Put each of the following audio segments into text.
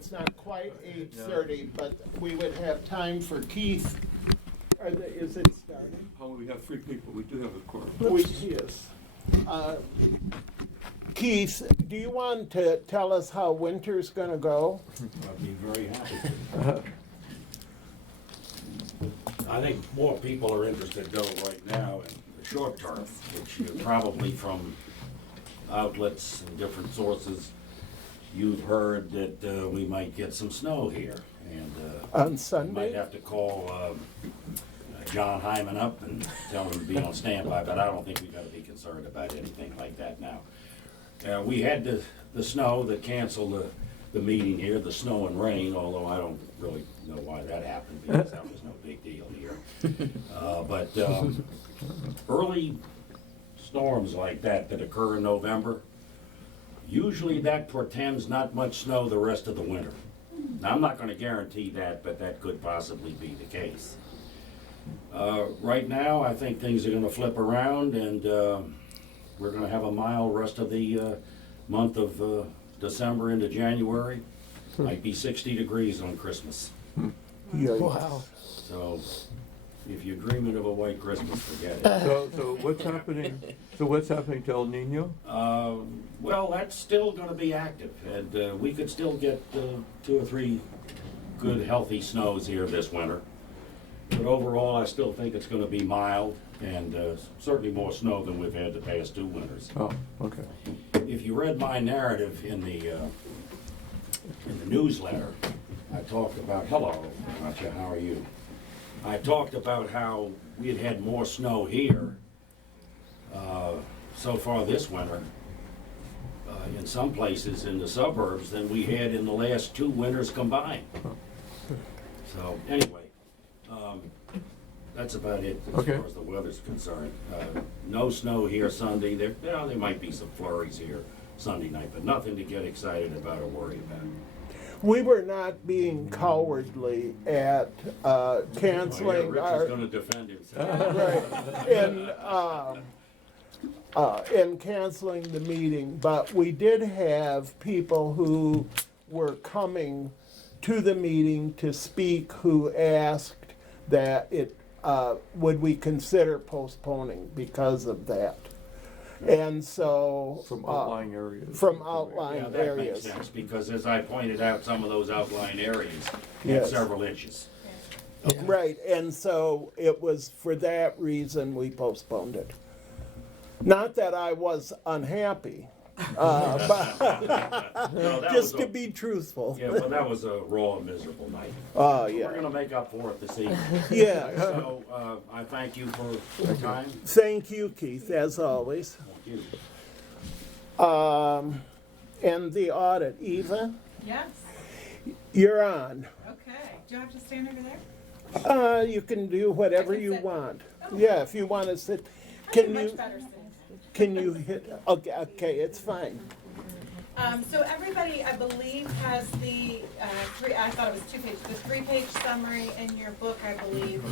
it's not quite 8:30, but we would have time for Keith. Is it starting? Oh, we have 3 people. We do have a quorum. Yes. Keith, do you want to tell us how winter's going to go? I'd be very happy to. I think more people are interested though right now in the short term, which you probably from outlets and different sources, you've heard that we might get some snow here. And On we Sunday? might have to call John Hyman up and tell him to be on standby, but I don't think we've got to be concerned about anything like that now. We had the snow that canceled the meeting here, the snow and rain, although I don't really know why that happened because that was no big deal here. But early storms like that occur in November, usually that portends not much snow the rest of the winter. Now, I'm not going to guarantee that, but that could possibly be the case. Right now, I think things are going to flip around, and we're going to have a mild rest of the month of December into January. Might be 60 degrees on Christmas. Wow. So if you're dreaming of a white Christmas, forget it. So what's happening? So what's happening to El Nino? Well, that's still going to be active, and we could still get 2 or 3 good, healthy snows here this winter. But overall, I still think it's going to be mild, and certainly more snow than we've had the past 2 winters. Oh, okay. If you read my narrative in the newsletter, I talked about, hello, Gotcha, how are you? I talked about how we had more snow here so far this winter, in some places in the suburbs, than we had in the last 2 winters combined. So anyway, that's about it as Okay. far as the weather's concerned. No snow here Sunday. There might be some flurries here Sunday night, but nothing to get excited about or worry about. We were not being cowardly at canceling Rich our... is going to defend himself. Right. In canceling the meeting, but we did have people who were coming to the meeting to speak who asked that would we consider postponing because of that. And so... From outlying areas. From outlying Yeah, that areas. makes sense, because as I pointed out, some of those outlying areas had Yes. several inches. Right, and so it was for that reason we postponed it. Not that I was unhappy, but No, that just was to be truthful. Yeah, well, that was a raw and miserable night. Oh, We're yeah. going to make up for it this evening. Yeah. So I thank you for the time. Thank you, Keith, as always. Thank you. And the audit, Eva, Yes, you're on. okay. Do I have to stand over there? You can do whatever I can you sit. want. Oh. Yeah, if you want to sit. I do Can much you, better sitting. can you hit, okay, it's fine. So everybody, I believe, has the I thought it was 2 pages, the 3-page summary in your book, I believe.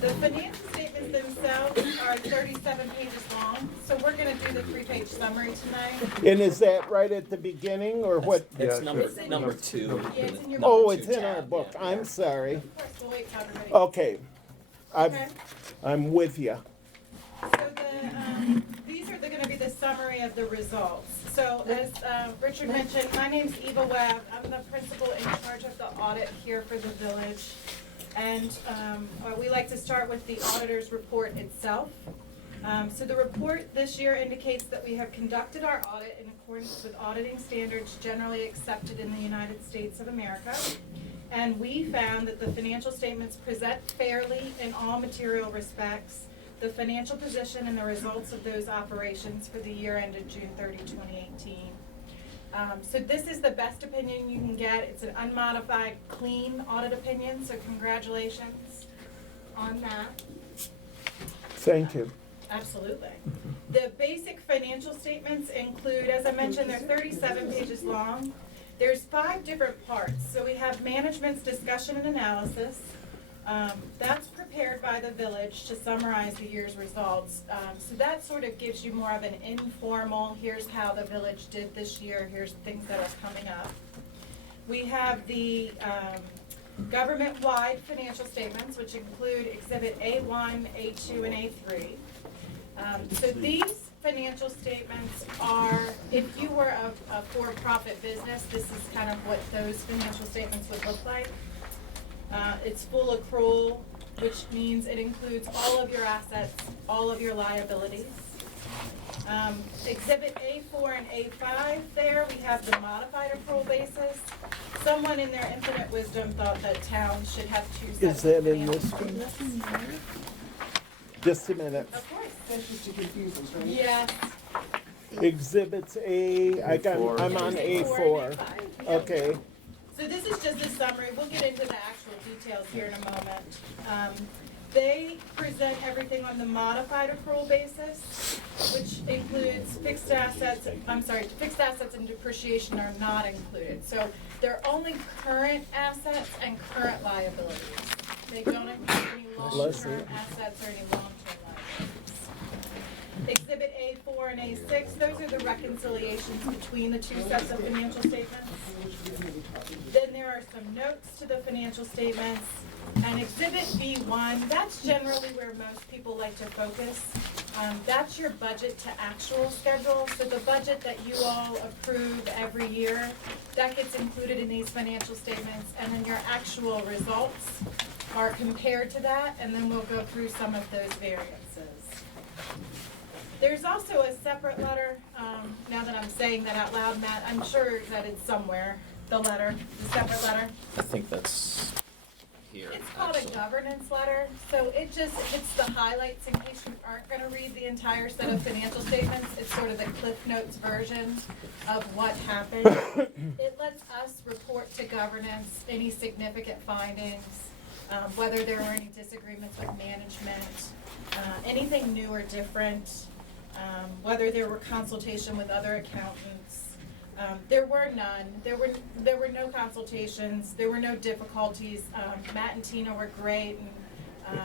The financial statements themselves are 37 pages long, so we're gonna do the 3-page summary tonight. And is that right at the beginning, or what? It's Yeah, number, It's in number your- 2. Yeah, it's in your Oh, book. it's in our book, I'm sorry. Of course, we'll wait till everybody. Okay, Okay. I'm with you. So these are gonna be the summary of the results. So as Richard mentioned, my name's Eva Webb. I'm the principal in charge of the audit here for the village. And we like to start with the auditor's report itself. So the report this year indicates that we have conducted our audit in accordance with auditing standards generally accepted in the United States of America. And we found that the financial statements present fairly in all material respects the financial position and the results of those operations for the year ended June 30, 2018. So this is the best opinion you can get. It's an unmodified, clean audit opinion, so congratulations on that. Thank you. Absolutely. The basic financial statements include, as I mentioned, they're 37 pages long. There's 5 different parts. So we have management's discussion and analysis. That's prepared by the village to summarize the year's results. So that sort of gives you more of an informal, here's how the village did this year, here's things that are coming up. we have the government-wide financial statements, which include Exhibit A1, A2, and A3. So these financial statements are, if you were a for-profit business, this is kind of what those financial statements would look like. It's full accrual, which means it includes all of your assets, all of your liabilities. Exhibit A4 and A5 there, we have the modified accrual basis. Someone in their infinite wisdom thought that towns should have two sets Is that of in financial this statements. one? Just a minute. Of course. That's just to confuse us, right? Yes. Exhibits I'm on A4 and A4. A5. Yep. Okay, So this is just a summary. We'll get into the actual details here in a moment. They present everything on the modified accrual basis, which includes fixed assets and depreciation are not included. So they're only current assets and current liabilities. They don't include any long-term assets or any long-term liabilities. Exhibit A4 and A6, those are the reconciliations between the two sets of financial statements. Then there are some notes to the financial statements. And Exhibit B1, that's generally where most people like to focus. That's your budget to actual schedule. So the budget that you all approve every year, that gets included in these financial statements. And then your actual results are compared to that, and then we'll go through some of those variances. There's also a separate letter, now that I'm saying that out loud, Matt, I'm sure that it's somewhere, the separate letter. I think that's here. It's called a governance letter, so it just hits the highlights in case you aren't gonna read the entire set of financial statements. It's sort of the Cliff Notes version of what happened. It lets us report to governance any significant findings, whether there were any disagreements with management, anything new or different, whether there were consultation with other accountants. There were none. There were no consultations. There were no difficulties. Matt and Tina were great, and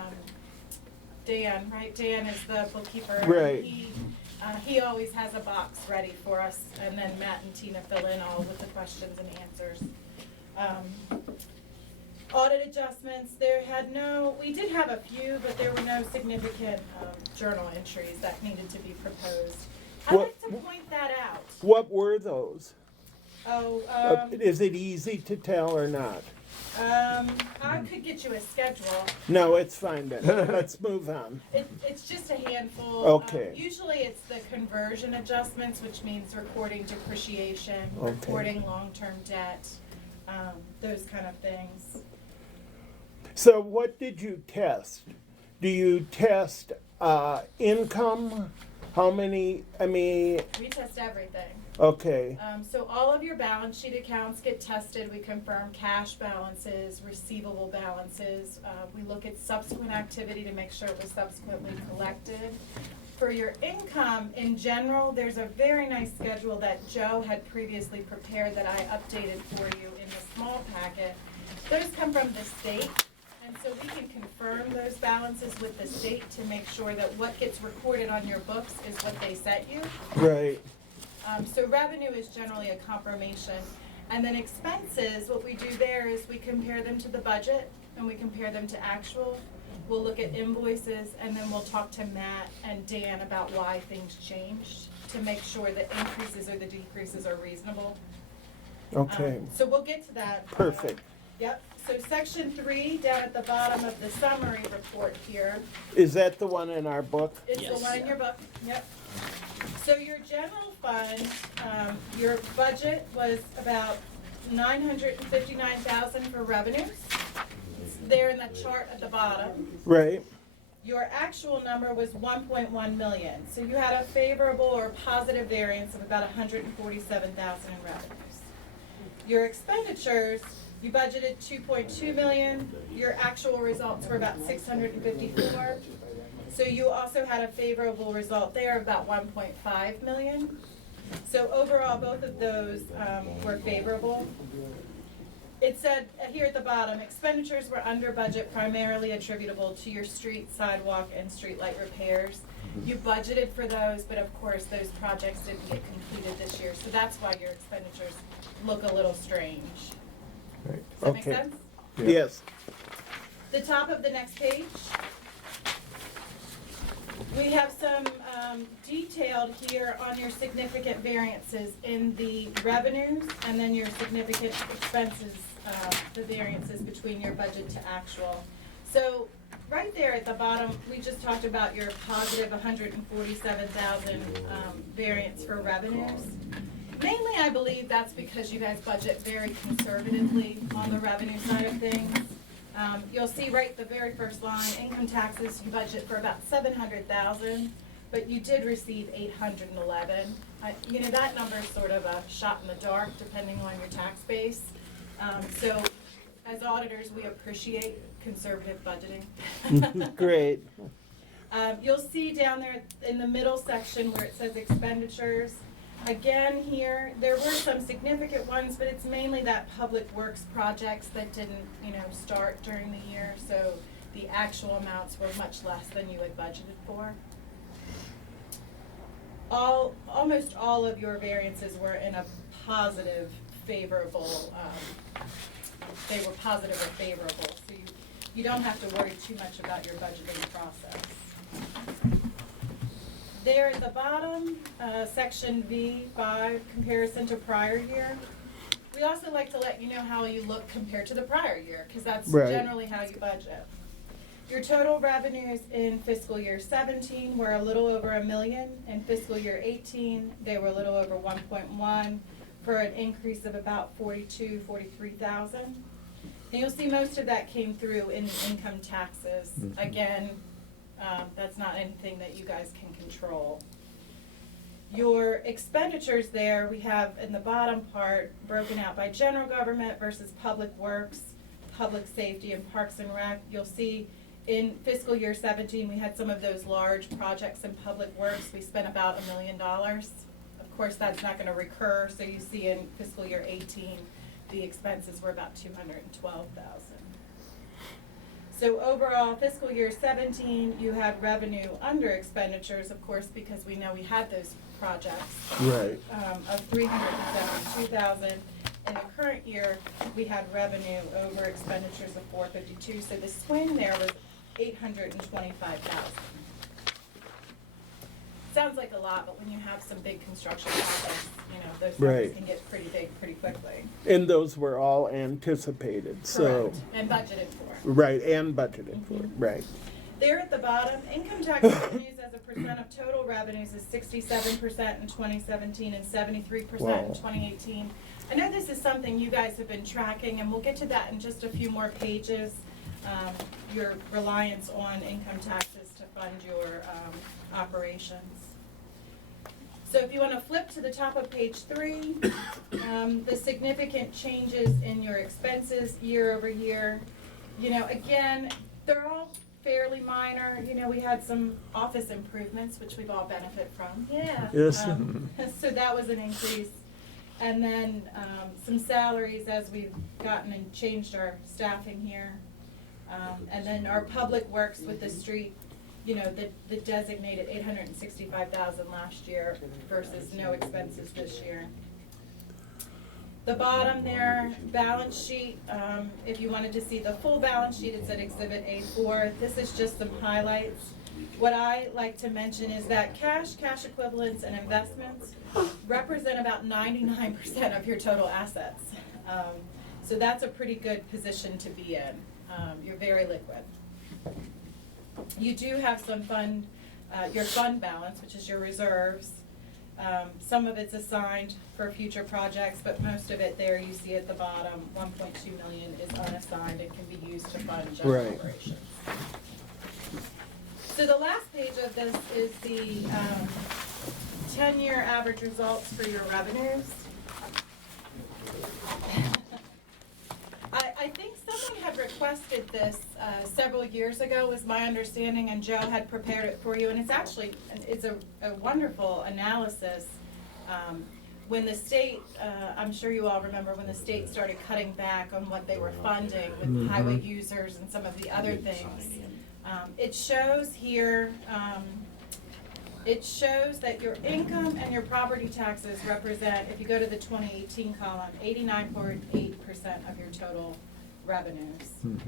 Dan, right? Dan is the bookkeeper. Right. He always has a box ready for us, and then Matt and Tina fill in all with the questions and answers. Audit adjustments, we did have a few, but there were no significant journal entries that needed to be proposed. I'd like to point that out. what were those? Oh, Is it easy to tell or not? I could get you a schedule. No, it's fine then. Let's move on. It's just a handful. Okay. Usually it's the conversion adjustments, which means recording depreciation, Okay. recording long-term debt, those kind of things. So what did you test? Do you test income? How many, We test everything. okay, So all of your balance sheet accounts get tested. We confirm cash balances, receivable balances. We look at subsequent activity to make sure it was subsequently collected. For your income, in general, there's a very nice schedule that Joe had previously prepared that I updated for you in the small packet. Those come from the state. And so we can confirm those balances with the state to make sure that what gets recorded on your books is what they sent you. right, So revenue is generally a confirmation. And then expenses, what we do there is we compare them to the budget and we compare them to actual. We'll look at invoices and then we'll talk to Matt and Dan about why things changed to make sure the increases or the decreases are reasonable. okay, So we'll get to that. perfect. Yep. So section 3, down at the bottom of the summary report here, Is that the one in our book? is the Yes. one in your book. Yep. So your general fund, your budget was about $959,000 for revenues. It's there in the chart at the bottom. Right, Your actual number was 1.1 million. So you had a favorable or positive variance of about 147,000 in revenues. Your expenditures, you budgeted 2.2 million. Your actual results were about 654. So you also had a favorable result there of about 1.5 million. So overall, both of those were favorable. It said here at the bottom, expenditures were under budget primarily attributable to your street, sidewalk, and streetlight repairs. You budgeted for those, but of course, those projects didn't get completed this year. So that's why your expenditures look a little strange. that make Okay. sense? Yeah. Yes. The top of the next page. We have some detailed here on your significant variances in the revenues and then your significant expenses, the variances between your budget to actual. So right there at the bottom, we just talked about your positive 147,000 variance for revenues. Mainly, I believe that's because you guys budget very conservatively on the revenue side of things. You'll see right at the very first line, income taxes, you budget for about 700,000, but you did receive 811. You know, that number is sort of a shot in the dark depending on your tax base. So as auditors, we appreciate conservative budgeting. Great. You'll see down there in the middle section where it says expenditures. Again here, there were some significant ones, but it's mainly that public works projects that didn't, start during the year, so the actual amounts were much less than you had budgeted for. Almost all of your variances were in a positive, favorable, they were positive or favorable, so you don't have to worry too much about your budgeting process. There at the bottom, section V5, comparison to prior year. We also like to let you know how you look compared to the prior year, because that's Right. generally how you budget. Your total revenues in fiscal year 17 were a little over $1 million. In fiscal year 18, they were a little over 1.1 for an increase of about 43,000. And you'll see most of that came through in the income taxes. Again, that's not anything that you guys can control. Your expenditures there, we have in the bottom part broken out by general government versus public works, public safety, and parks and rec. You'll see in fiscal year 17, we had some of those large projects in public works. We spent about $1 million. Of course, that's not going to recur, so you see in fiscal year 18, the expenses were about $212,000. So overall, fiscal year 17, you had revenue under expenditures, of course, because we know we had those projects. Right. Of $372,000. In the current year, we had revenue over expenditures of $452,000. So the swing there was $825,000. Sounds like a lot, but when you have some big construction projects, those numbers Right. can get pretty big pretty quickly. And those were all anticipated, so. Correct. And budgeted for. Right, and budgeted for, right. There at the bottom, income tax revenues as a percent of total revenues is 67% in 2017 and 73% Wow. in 2018. I know this is something you guys have been tracking, and we'll get to that in just a few more pages. Your reliance on income taxes to fund your operations. So if you want to flip to the top of page 3, the significant changes in your expenses year over year. Again, they're all fairly minor. We had some office improvements, which we've all benefited from. Yeah. Yes. So that was an increase. And then some salaries as we've gotten and changed our staffing here. And then our public works with the street, the designated $865,000 last year versus no expenses this year. The bottom there, balance sheet, if you wanted to see the full balance sheet, it's at Exhibit A4. This is just some highlights. What I like to mention is that cash equivalents, and investments represent about 99% of your total assets. So that's a pretty good position to be in. You're very liquid. You do have some your fund balance, which is your reserves. Some of it's assigned for future projects, but most of it there you see at the bottom, $1.2 million is unassigned and can be used to fund general Right. operations. So the last page of this is the 10-year average results for your revenues. I think someone had requested this several years ago, was my understanding, and Joe had prepared it for you, and it's a wonderful analysis. When the state, I'm sure you all remember when the state started cutting back on what they were funding with highway users and some of the other things. It shows here, it shows that your income and your property taxes represent, if you go to the 2018 column, 89.8% of your total revenues. Mhm.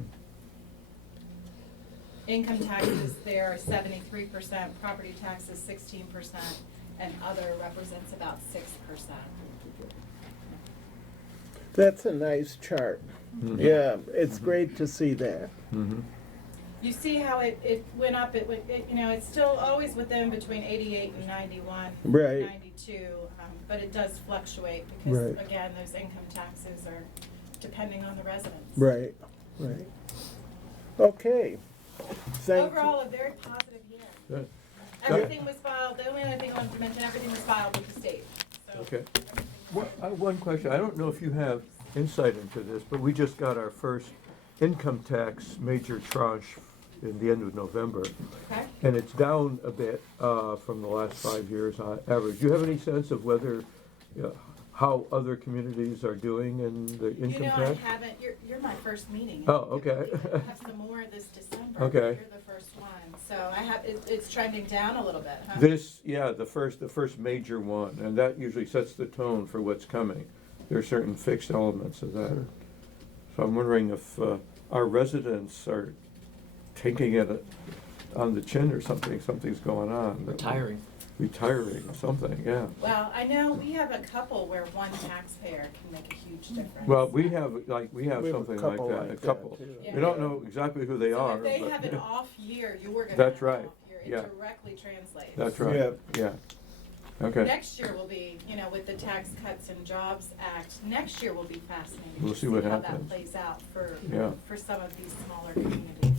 Income taxes there are 73%, property taxes 16%, and other represents about 6%. That's a nice chart. Mhm. Yeah, it's great to see that. Mhm. You see how it went up, you know, it's still always within between 88 and 91, Right. 92, but it does fluctuate because, Right. again, those income taxes are depending on the residents. Right, right. Okay. Thank Overall, a very positive year. Good. Everything was filed, the only other thing I wanted to mention, everything was filed with the state, so. Okay. everything was- One question, I don't know if you have insight into this, but we just got our first income tax major tranche in the end of November, Okay. and it's down a bit from the last 5 years on average. Do you have any sense of whether, how other communities are doing in the income You know, tax? I haven't, you're my first meeting. Oh, okay. I have some more this December. but Okay. You're the first one, so it's trending down a little bit, huh? The first major one, and that usually sets the tone for what's coming. There are certain fixed elements of that. So I'm wondering if our residents are taking it on the chin or something, something's going on. Retiring. Retiring, something, yeah. Well, I know we have a couple where one taxpayer can make a huge difference. Well, we have We have something like that, a couple. too. Yeah. We don't know exactly who they So are, if they have an but off year, you're gonna That's have an right. off year. Yeah. It directly translates. that's right, Yeah. yeah. Okay, Next year will be, you know, with the Tax Cuts and Jobs Act, next year will be fascinating. We'll to see what how happens. that plays out Yeah. for some of these smaller communities.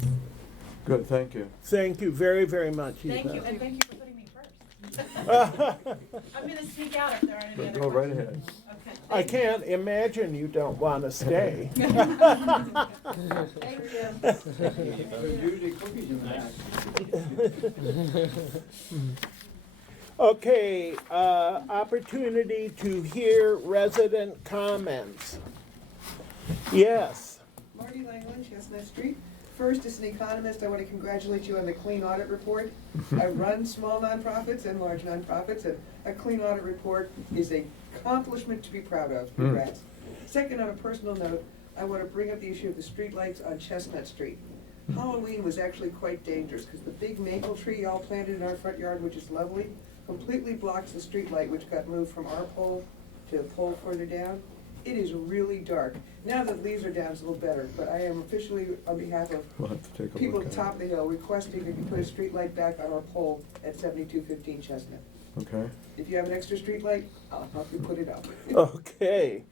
good, thank you. Thank you very, very much, Eva. Thank you, and thank you for putting me first. I'm gonna speak out if there aren't any other Go right questions. ahead. Okay. I thank you. can't imagine you don't want to stay. Thank you. Okay, opportunity to hear resident comments. Yes. Marty Langland, Chestnut Street. First, as an economist, I want to congratulate you on the clean audit report. I run small nonprofits and large nonprofits, and a clean audit report is an accomplishment to be proud of. Congrats. Second, on a personal note, I want to bring up the issue of the streetlights on Chestnut Street. Halloween was actually quite dangerous because the big maple tree y'all planted in our front yard, which is lovely, completely blocks the streetlight, which got moved from our pole to a pole further down. It is really dark. Now that leaves are down, it's a little better, but I am officially, on behalf of We'll have to take a people look at at the top of the hill, requesting that you put a street light back on our pole at 7215 Chestnut. it. Okay. If you have an extra street light, I'll help you put it up. Okay.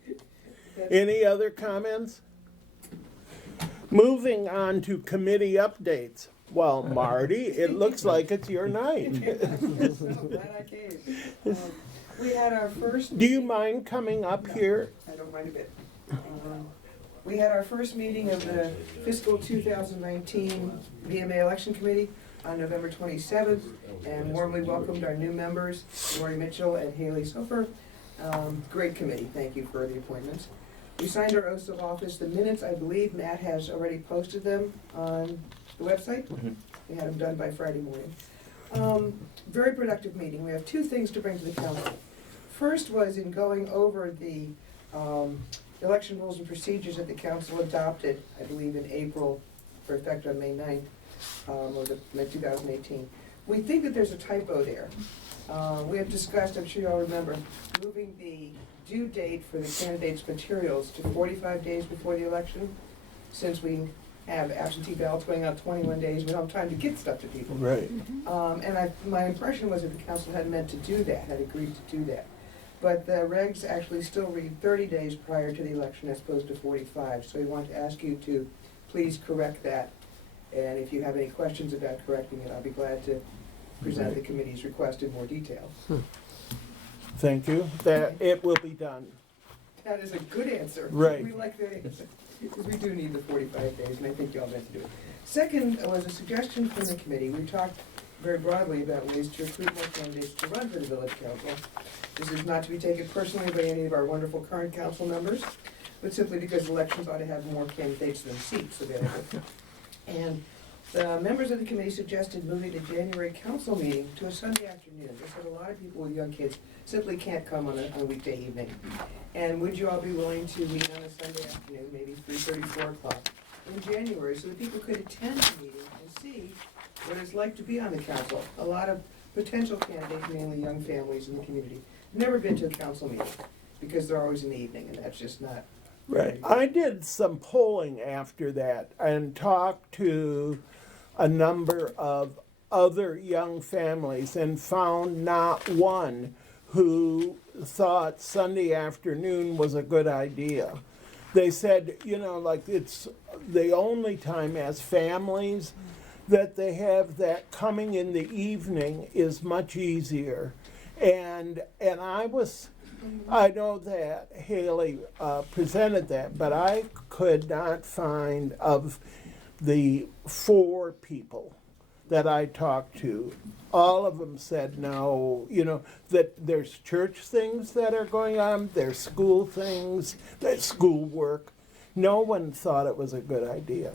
Any other comments? Moving on to committee updates. Well, Marty, it looks like it's your night. I'm so glad I came. We had our first. Do you mind coming up here? I don't mind a bit. We had our first meeting of the fiscal 2019 VMA Election Committee on November 27th, and warmly welcomed our new members, Lori Mitchell and Haley Sofer. Great committee, thank you for the appointments. We signed our oaths of office. The minutes, I believe Matt has already posted them on the website. We had them done by Friday morning. Very productive meeting. We have two things to bring to the council. First was in going over the election rules and procedures that the council adopted, I believe in April, for effect on May 9th, of 2018. We think that there's a typo there. We have discussed, I'm sure you all remember, moving the due date for the candidates' materials to 45 days before the election. Since we have absentee ballots going out 21 days, we don't have time to get stuff to people. Right. And my impression was that the council had meant to do that, had agreed to do that. But the regs actually still read 30 days prior to the election as opposed to 45. So we want to ask you to please correct that. And if you have any questions about correcting it, I'll be glad to present the committee's request in more detail. Thank you. That it will be done. That is a good answer. Right. We like that answer, because we do need the 45 days, and I think y'all meant to do it. Second was a suggestion from the committee. We talked very broadly about ways to recruit more candidates to run for the village council. This is not to be taken personally by any of our wonderful current council members, but simply because elections ought to have more candidates than seats available. And The members of the committee suggested moving the January council meeting to a Sunday afternoon. They said a lot of people with young kids simply can't come on a weekday evening. And would you all be willing to meet on a Sunday afternoon, maybe 3:30, 4 o'clock in January, so that people could attend the meeting and see what it's like to be on the council? A lot of potential candidates, mainly young families in the community, have never been to a council meeting because they're always in the evening, and that's just not. Right. I did some polling after that and talked to a number of other young families and found not one who thought Sunday afternoon was a good idea. They said, you know, like it's the only time as families that they have that coming in the evening is much easier. And I know that Haley presented that, but I could not find of the 4 people that I talked to, all of them said no, you know, that there's church things that are going on, there's school things, there's school work. No one thought it was a good idea.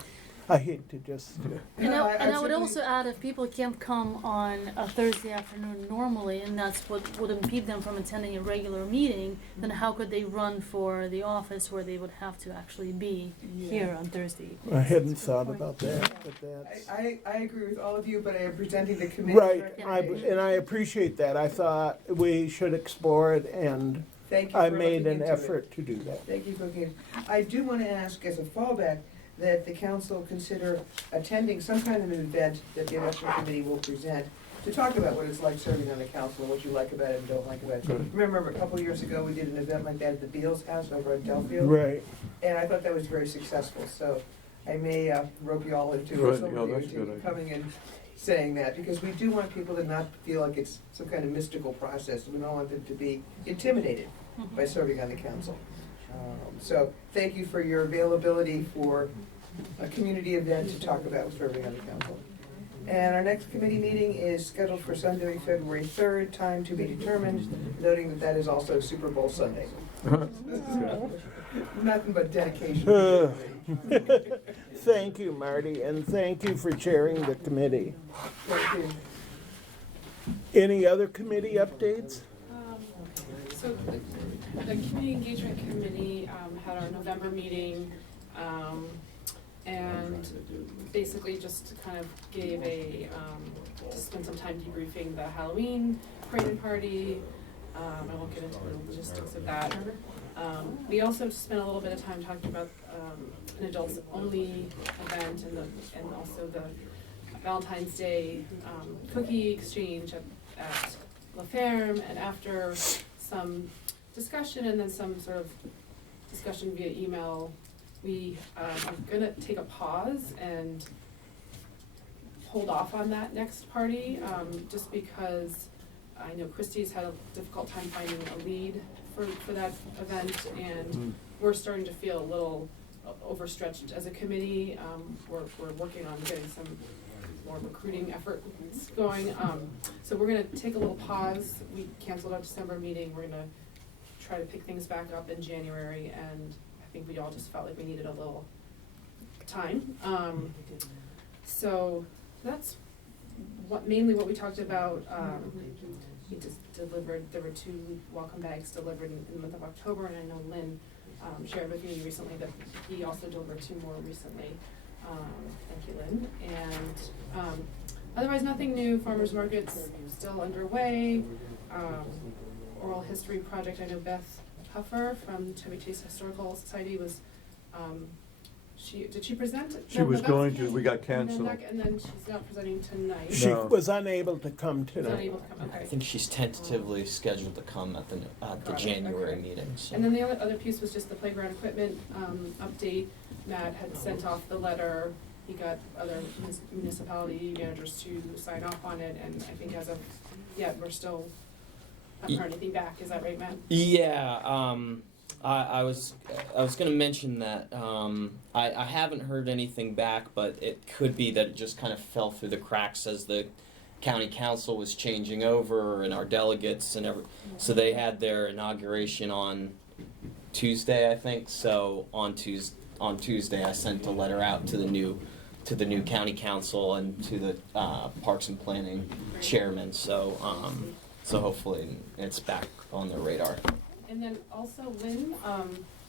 I hate to just. And I would also add, if people can't come on a Thursday afternoon normally, and that's what would impede them from attending a regular meeting, then how could they run for the office where they would have to actually be here on Thursday? I hadn't thought about that, but that's. I agree with all of you, but I am presenting the committee. Right, recommendation. and I appreciate that. I thought we should explore it, and Thank you I for made looking an into it. effort to do that. Thank you for looking. I do want to ask as a fallback that the council consider attending some kind of an event that the election committee will present to talk about what it's like serving on the council and what you like about it and don't like about it. Right. Remember a couple of years ago, we did an event like that at the Beals House over at Delfield? Right. And I thought that was very successful, so I may rope you all into, or Right, some yeah, of you that's a good into idea. coming and saying that, because we do want people to not feel like it's some kind of mystical process. We don't want them to be intimidated by serving on the council. So thank you for your availability for a community event to talk about serving on the council. And our next committee meeting is scheduled for Sunday, February 3rd, time to be determined, noting that that is also Super Bowl Sunday. Nothing but dedication. Thank you, Marty, and thank you for chairing the committee. Thank you. Any other committee updates? So the Community Engagement Committee had our November meeting and basically just kind of gave just spent some time debriefing the Halloween parade and party. I won't get into the logistics of that. We also spent a little bit of time talking about an adults only event and also the Valentine's Day cookie exchange at La Ferme, and after some discussion and then some sort of discussion via email, we are gonna take a pause and hold off on that next party, just because I know Christie's had a difficult time finding a lead for that event, and we're starting to feel a little overstretched as a committee. We're working on getting some more recruiting efforts going. So we're gonna take a little pause. We canceled our December meeting. We're gonna try to pick things back up in January, and I think we all just felt like we needed a little time. So that's mainly what we talked about. We just delivered, there were 2 welcome bags delivered in the month of October, and I know Lynn shared with me recently that he also delivered 2 more recently. Thank you, Lynn. And otherwise, nothing new. Farmers markets still underway. Oral history project. I know Beth Huffer from Chevy Chase Historical Society was. Did she present? She was going to, we got canceled. And then she's not presenting tonight. She No. was unable to come She's not tonight. able to come. Okay. I think she's tentatively scheduled to come at the Got it, January okay. meeting. So. And then the other piece was just the playground equipment update. Matt had sent off the letter. He got other municipality managers to sign off on it, and I think as of yet, we're still haven't heard anything back. Is that right, Matt? Yeah, I was going to mention that I haven't heard anything back, but it could be that it just kind of fell through the cracks as the county council was changing over and our delegates and so they had their inauguration on Tuesday, I think. So on Tuesday I sent a letter out to the new to the new county council and to the Parks and Planning chairman. So so hopefully it's back on their radar. And then also Lynn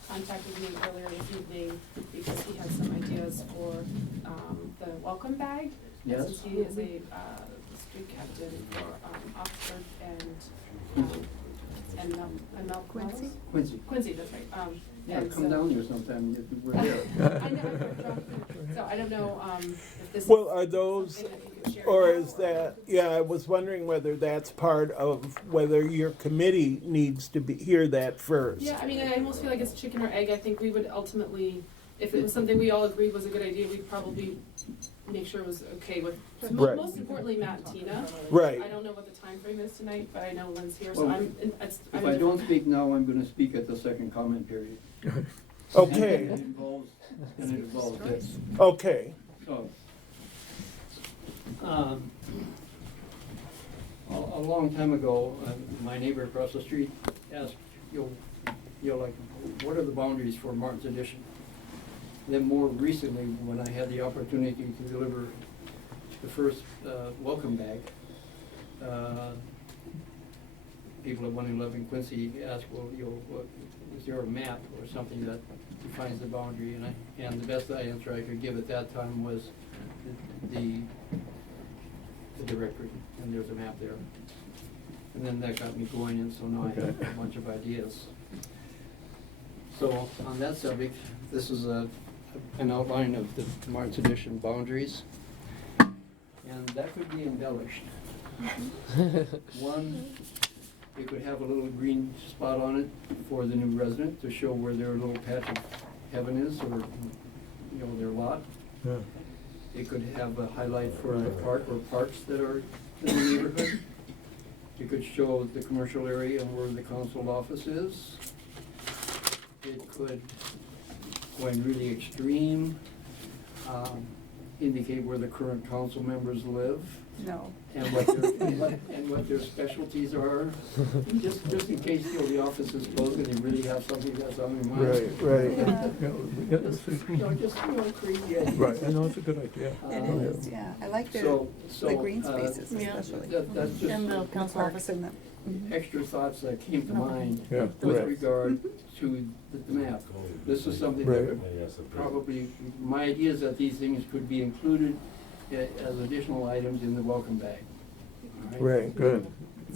contacted me earlier this evening because he has some ideas for the welcome bag. Yes. Since he is a street captain for Oxford and Mel Quincy? Quincy, that's right. Yeah, and come so- down here sometime, we're there. I know, so I don't know if this is Well, are those, something that you could share or now, is that, yeah, I was wondering whether that's part of whether your committee needs to hear that first. Yeah, I mean, I almost feel like it's chicken or egg. I think we would ultimately, if it was something we all agreed was a good idea, we'd probably make sure it was okay with, Right. most importantly, Matt and Tina. Right. I don't know what the time frame is tonight, but I know Lynn's here, so Well, I'm If I don't speak now, I'm gonna speak at the second comment period. Okay, And it involves this. okay. So, a long time ago, my neighbor across the street asked, like, what are the boundaries for Martin's Edition? Then more recently, when I had the opportunity to deliver the first welcome bag, people at 111 Quincy asked, well, is there a map or something that defines the boundary? And the best answer I could give at that time was the directory, and there's a map there. And then that got me going, and so now I have a bunch of ideas. So on that subject, this is an outline of the Martin's Edition boundaries, and that could be embellished. One, it could have a little green spot on it for the new resident to show where their little patch of heaven is, or their lot. Yeah. It could have a highlight for the park or parks that are in the neighborhood. It could show the commercial area and where the council office is. It could, when really extreme, indicate where the current council members live. No. And what their specialties are, just in case the office is closed and you really have something that's on your mind. Yeah, Just crazy ideas. right, I know, it's a good idea. It is, yeah. I like the green spaces Yeah. especially. That's just And the some council Parks office. and the, extra thoughts that came to mind Yeah, with right. regard to the map. This is something that Right. would probably, my idea is that these things could be included as additional items in the welcome bag. All Right. Good,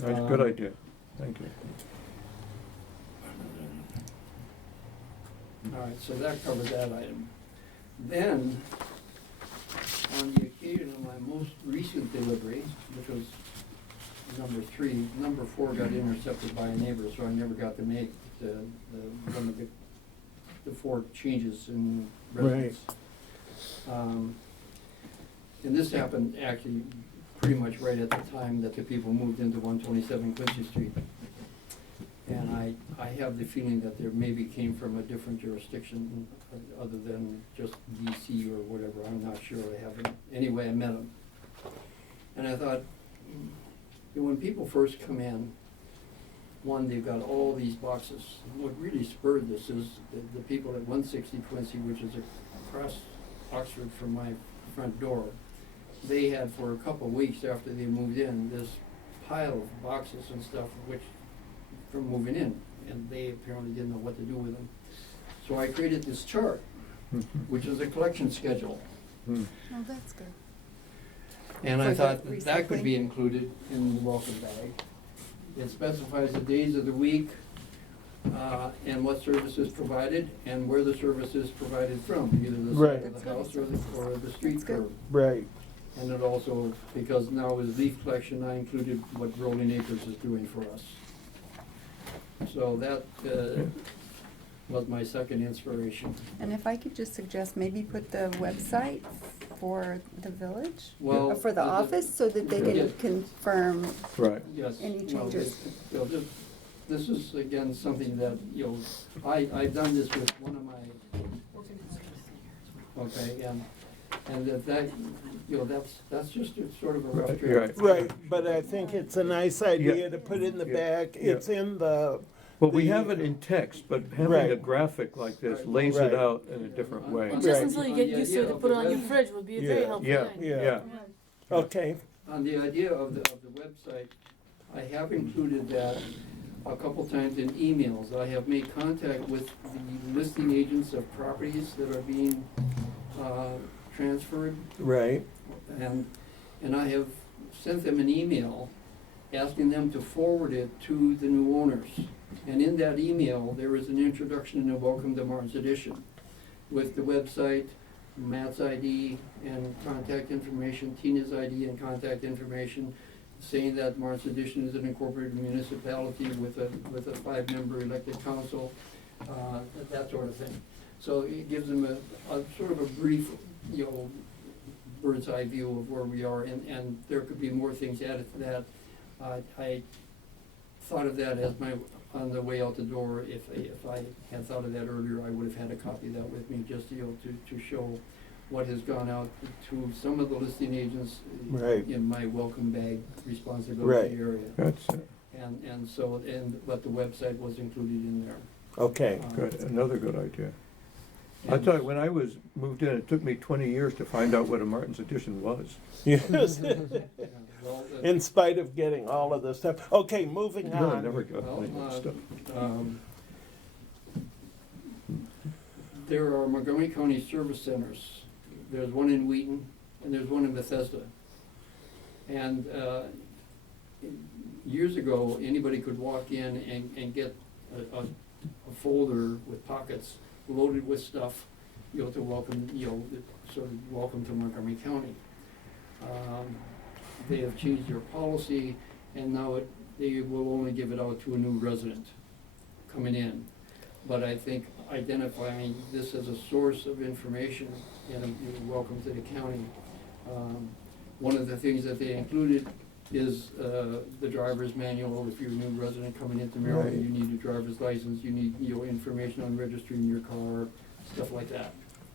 nice, good idea, thank you. All right, so that covers that item. Then, on the occasion of my most recent delivery, which was number 3, number 4 got intercepted by a neighbor, so I never got to make one of the 4 changes in residence. And this happened actually pretty much right at the time that the people moved into 127 Quincy Street. And I have the feeling that they maybe came from a different jurisdiction other than just DC or whatever. I'm not sure. I haven't. Anyway, I met them. And I thought, when people first come in, one, they've got all these boxes. What really spurred this is the people at 160 Quincy, which is across Oxford from my front door. They had, for a couple of weeks after they moved in, this pile of boxes and stuff from moving in, and they apparently didn't know what to do with them. So I created this chart, which is a collection schedule. Hmm. oh, that's good. And For I the thought that could recycling? be included in the welcome bag. It specifies the days of the week, and what service is provided, and where the service is provided from, either the side of the house or the street That's good. curb. Right. And it also, because now with leaf collection, I included what Rolling Acres is doing for us. So that was my second inspiration. And if I could just suggest, maybe put the website for the village, Well, or for the office, so that they Yeah. can confirm. Right, Yes. Any well, changes? This is, again, something that, I've done this with one of my, okay, and that's just a sort of a rough Right, draft. right. Right, but I think it's a nice idea to put in the Yeah. back. Yeah. It's in the Well, we the- have it in text, but having a Right. graphic like this Right. lays Right. it out in a different way. Well, Right. just until you On get the used to idea it, to of put the it on your web- fridge would be a very Yeah. helpful Yeah. thing. Yeah. Okay, On the idea of the website, I have included that a couple times in emails. I have made contact with the listing agents of properties that are being transferred, right, and I have sent them an email asking them to forward it to the new owners. And in that email, there is an introduction and a welcome to Martin's Edition with the website, Matt's ID and contact information, Tina's ID and contact information, saying that Martin's Edition is an incorporated municipality with a 5-member elected council, that sort of thing. So it gives them a sort of a brief, bird's eye view of where we are, and there could be more things added to that. I thought of that as on the way out the door. If I had thought of that earlier, I would have had a copy of that with me, just to show what has gone out to some of the listing agents Right. in my welcome bag responsibility Right. area. That's But the website was included in there. okay. good, another good idea. I tell you, when I was moved in, it took me 20 years to find out what a Martin's Edition was. Yes, Yeah, well, in spite of getting all of this stuff. Okay, moving No, I on. never got Well, any of that stuff. There are Montgomery County Service Centers. There's one in Wheaton, and there's one in Bethesda. And years ago, anybody could walk in and get a folder with pockets loaded with stuff, to welcome, sort of welcome to Montgomery County. They have changed their policy, and now they will only give it out to a new resident coming in. But I think identifying this as a source of information and a welcome to the county. One of the things that they included is the driver's manual. If you're a new resident coming into Maryland, Right. you need a driver's license, you need information on registering your car, stuff like that,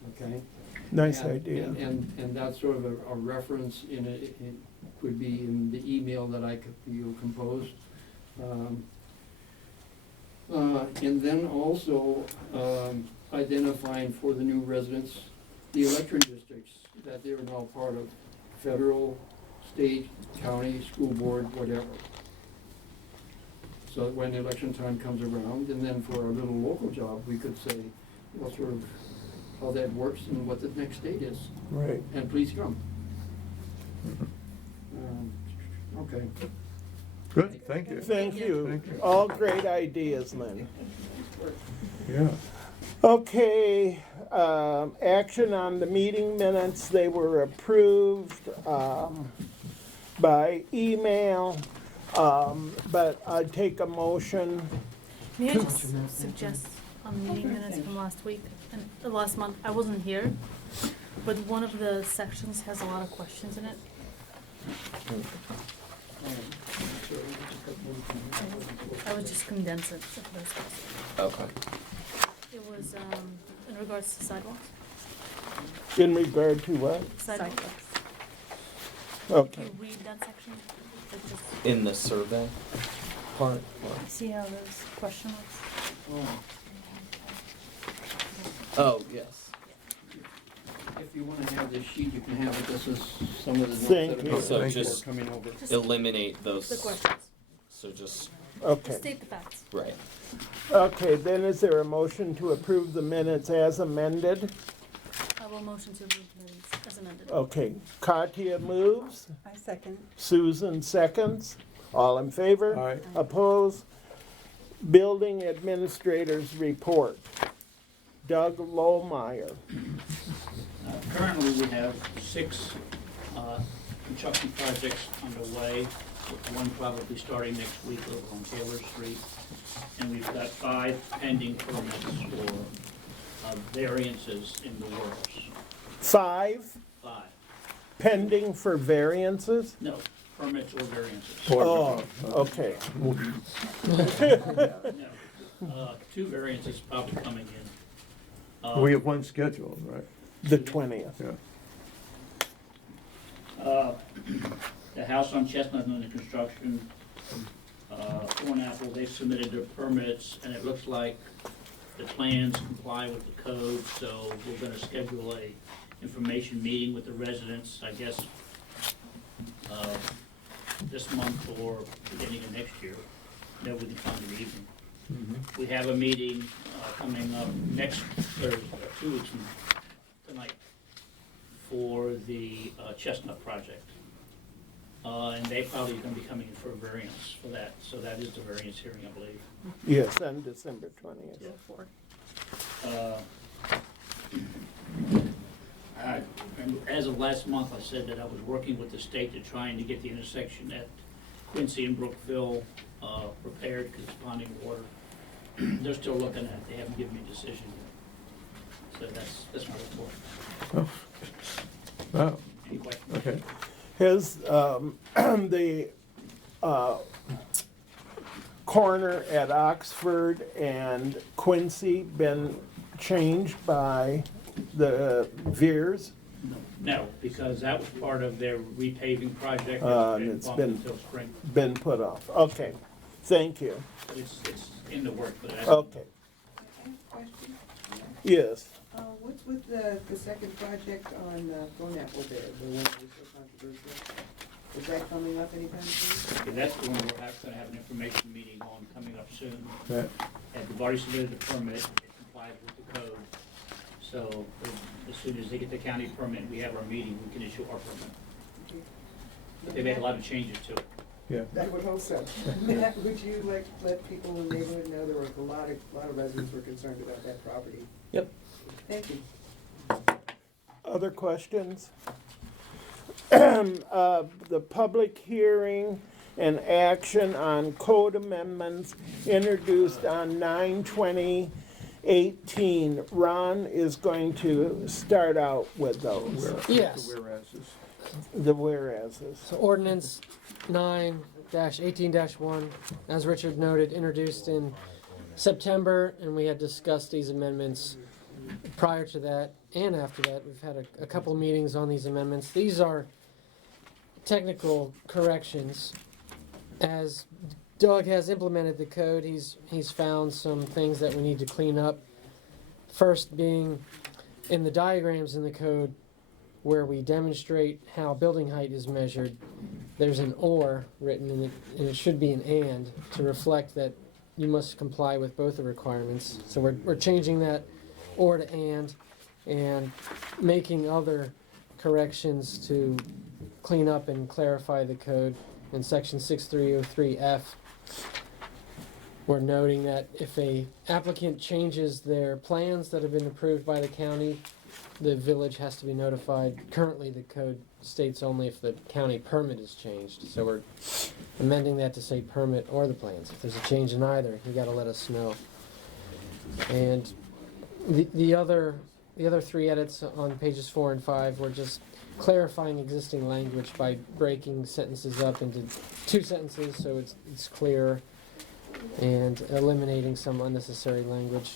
okay? Nice And- idea. And that's sort of a reference it could be in the email that I could, compose. And then also, identifying for the new residents, the election districts that they are now part of, federal, state, county, school board, whatever. So that when election time comes around, and then for our little local job, we could say, sort of how that works and what the next date is, Right. and please come. Okay. Good, thank you. Thank you. Thank you. All great ideas, Lynn. Yeah. Okay, action on the meeting minutes, they were approved by email, but I'd take a motion. May I just suggest on the meeting minutes from last week and last month, I wasn't here, but one of the sections has a lot of questions in it. I would just condense it if there's possible. Okay. It was in regards to sidewalks. In regard to what? Sidewalks. Can Okay, you read that section? Like just In the survey part? Or? see how there's question marks? Oh, yes. If you wanna have this sheet, you can have it. This is some of the notes Thank that you. are So before just- coming over. Just Eliminate those. the questions. So just, okay. State the facts. right. Okay, then is there a motion to approve the minutes as amended? I will motion to approve the minutes as amended. Okay, Katya moves, I second. Susan seconds, all in favor? All right. Opposed? Building Administrator's Report. Doug Lohmeyer. Currently, we have 6 construction projects underway, with one probably starting next week over on Taylor Street. And we've got 5 pending permits for variances in the works. 5 5. pending for variances? No, permits or variances. Oh, okay. No. 2 variances probably coming in. We have one scheduled, right? The 20th. Yeah. The house on Chestnut under construction, Thornapple, they submitted their permits, and it looks like the plans comply with the code, so we're gonna schedule a information meeting with the residents, I guess, this month or beginning of next year, that we can find an evening. We have a meeting coming up next Thursday, 2 weeks from tonight, for the Chestnut project. And they probably are gonna be coming in for a variance for that, so that is the variance hearing, I believe. Yes, on December 20th. And as of last month, I said that I was working with the state to trying to get the intersection at Quincy and Brookville repaired because it's ponding water. They're still looking at it. They haven't given me a decision yet. So that's my report. Wow, Any questions? okay. Has the corner at Oxford and Quincy been changed by the Veers? No, because that was part of their repaving project. And It's it's been been- bumped until spring. Been put off? Okay, thank you. It's in the work for that. Okay, Question? yes. What's with the second project on Thornapple there, the one that was so controversial? Is that coming up anytime soon? Okay, that's the one we're gonna have an information meeting on coming up soon. Okay. And we've already submitted the permit, it complies with the code. So as soon as they get the county permit, we have our meeting, we can issue our permit. But they made a lot of changes to it. Yeah. I would hope so. Would you like to let people in the neighborhood know there were a lot of residents were concerned about that property? Yep. Thank you. Other questions? The public hearing and action on code amendments introduced on 9/20/18. Ron is going to start out with those, Yes. Whereases. the whereases. So ordinance 9-18-1, as Richard noted, introduced in September, and we had discussed these amendments prior to that and after that. We've had a couple meetings on these amendments. These are technical corrections. As Doug has implemented the code, he's found some things that we need to clean up. First being in the diagrams in the code where we demonstrate how building height is measured, there's an or written in it, and it should be an and to reflect that you must comply with both the requirements. So we're changing that or to and making other corrections to clean up and clarify the code. In section 6303F, we're noting that if a applicant changes their plans that have been approved by the county, the village has to be notified. Currently, the code states only if the county permit is changed. So we're amending that to say permit or the plans. If there's a change in either, you gotta let us know. And the other three edits on pages 4 and 5 were just clarifying existing language by breaking sentences up into 2 sentences so it's clearer, and eliminating some unnecessary language.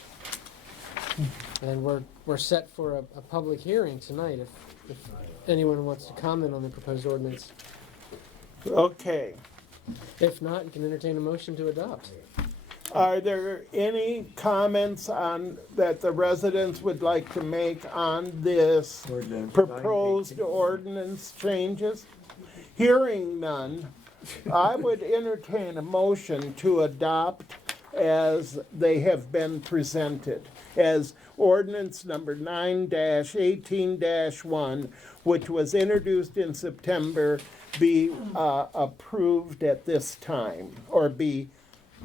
And we're set for a public hearing tonight if anyone wants to comment on the proposed ordinance. Okay. If not, you can entertain a motion to adopt. Are there any comments on, that the residents would like to make on this Ordinance proposed 9/18. ordinance changes? Hearing none, I would entertain a motion to adopt as they have been presented, as ordinance number 9-18-1, which was introduced in September, be approved at this time, or be,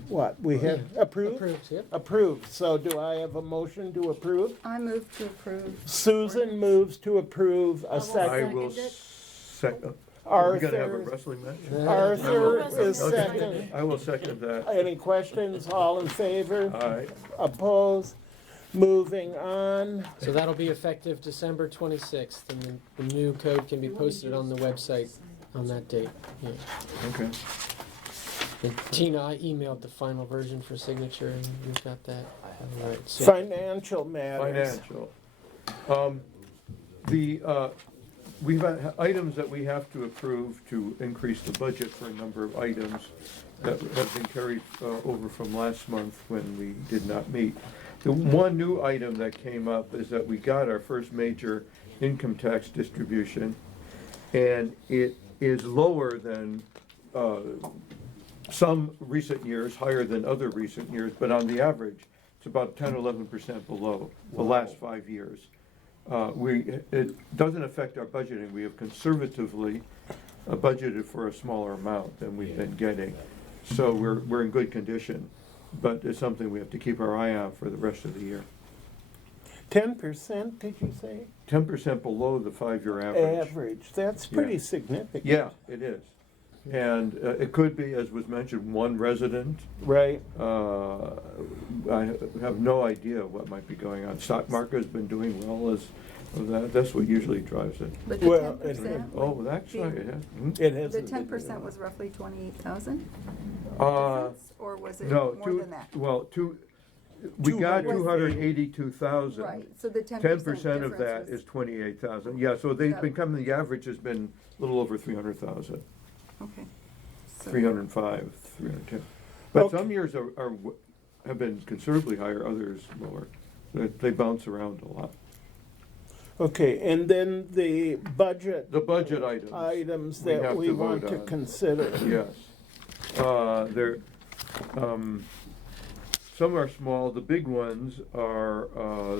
what, we have approved? Approved, yep. Approved. So do I have a motion to approve? I move to approve. Susan moves to approve. A I second. will Second it. second. We're gonna have a Arthur, wrestling match? Arthur is Okay. second. I will second that. Any questions? All in favor? Aye. Opposed? Moving on. So that'll be effective December 26th, and the new code can be posted on the website on that date. Yeah. Okay. And Tina, I emailed the final version for signature, and you've got that. All right. So Financial matters. Financial. The we've had items that we have to approve to increase the budget for a number of items that have been carried over from last month when we did not meet. The one new item that came up is that we got our first major income tax distribution, and it is lower than some recent years, higher than other recent years, but on the average, it's about 10-11% below the last 5 years. It doesn't affect our budgeting. We have conservatively budgeted for a smaller amount than we've been getting. So we're in good condition, but it's something we have to keep our eye on for the rest of the year. 10%, did you say? 10% below the 5-year average. Average, that's pretty Yeah. significant. Yeah, it is. And it could be, as was mentioned, one resident. Right. I have no idea what might be going on. Stock market has been doing well as that's what usually drives it. But the Well, 10%, Oh, that's right, yeah. Mhm. It the hasn't been 10% was roughly 28,000 Uh, or was it no, more than that? we got 200. 282,000. Right, so the 10% of that difference is 28,000. Yeah, so they've been coming, the average has been a little over 300,000, okay. So- 305, 310. But Okay. some years have been considerably higher, others lower. They bounce around a lot. Okay, and then the budget The budget items we that have we to want vote to on. consider. Yes. Some are small. The big ones are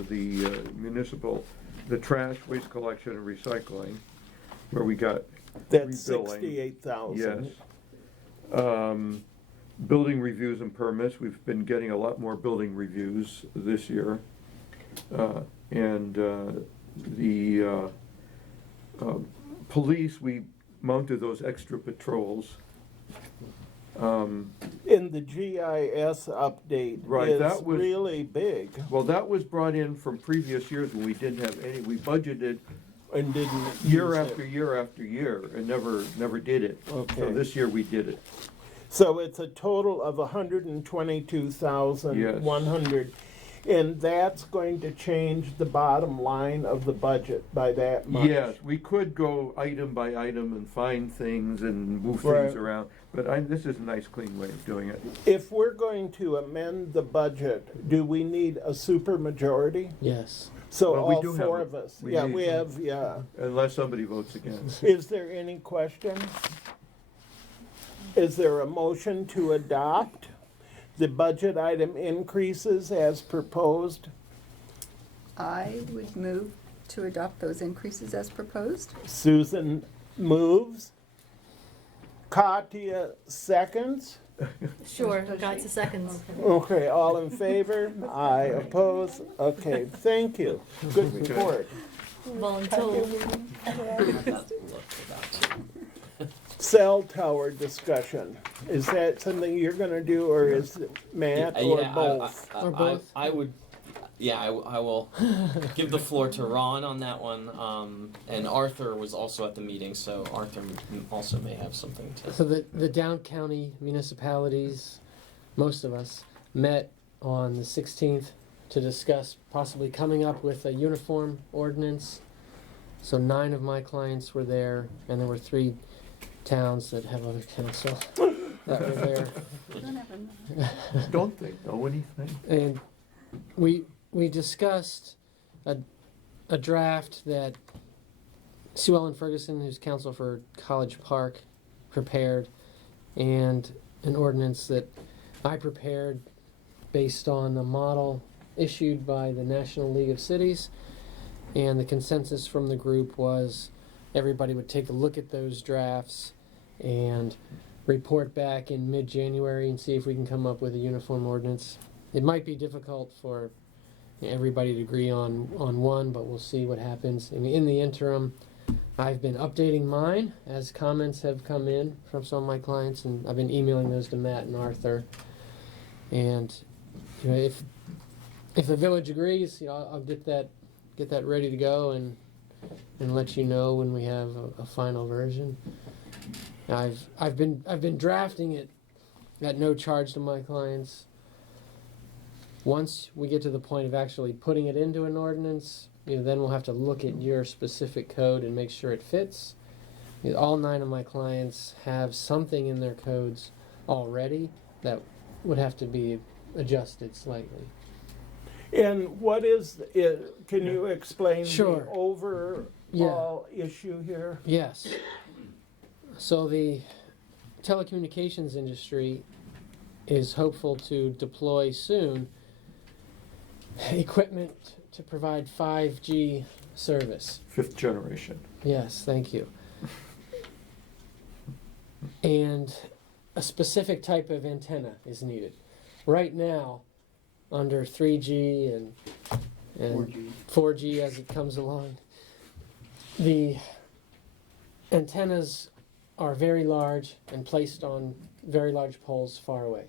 the municipal, the trash, waste collection, and recycling, where we got That's rebilling. 68,000. Yes. Building reviews and permits, we've been getting a lot more building reviews this year. And the police, we mounted those extra patrols. In the GIS update Right, is that was- really big Well, that was brought in from previous years when we didn't have any, we budgeted and didn't year use after it. year after year and never did it. Okay. So this year we did it. So it's a total of 122,100. And that's going to change the bottom line of the budget by that much. Yes, we could go item by item and find things and move Right. things around, but this is a nice clean way of doing it. If we're going to amend the budget, do we need a supermajority? Yes. So Well, we all do have four a- of us. we Yeah, need we to. have, yeah. Unless somebody votes against. Is there any question? Is there a motion to adopt the budget item increases as proposed? I would move to adopt those increases as proposed. Susan moves. Katya seconds. Sure, got to seconds. Okay, all in favor? Aye, oppose? Okay, thank you. Good report. Voluntold. Cell tower discussion. Is that something you're gonna do, or is it Matt, or both? Or both? I would, yeah, I will give the floor to Ron on that one. And Arthur was also at the meeting, so Arthur also may have something to. So the Down County municipalities, most of us, met on the 16th to discuss possibly coming up with a uniform ordinance. So 9 of my clients were there, and there were 3 towns that have other council that were there. Don't have Don't they know anything? And we discussed a draft that Sue Ellen Ferguson, who's counsel for College Park, prepared, and an ordinance that I prepared based on a model issued by the National League of Cities. And the consensus from the group was everybody would take a look at those drafts and report back in mid-January and see if we can come up with a uniform ordinance. It might be difficult for everybody to agree on one, but we'll see what happens. I mean, in the interim, I've been updating mine as comments have come in from some of my clients, and I've been emailing those to Matt and Arthur. And you know, if the village agrees, you know, I'll get that ready to go and let you know when we have a final version. I've been drafting it at no charge to my clients. Once we get to the point of actually putting it into an ordinance, then we'll have to look at your specific code and make sure it fits. All 9 of my clients have something in their codes already that would have to be adjusted slightly. And what is it? Can you explain Sure. the overall issue here? Yes. So the telecommunications industry is hopeful to deploy soon equipment to provide 5G service. 5th generation. Yes, thank you. And a specific type of antenna is needed. Right now, under 3G and 4G as it comes along, the antennas are very large and placed on very large poles far away.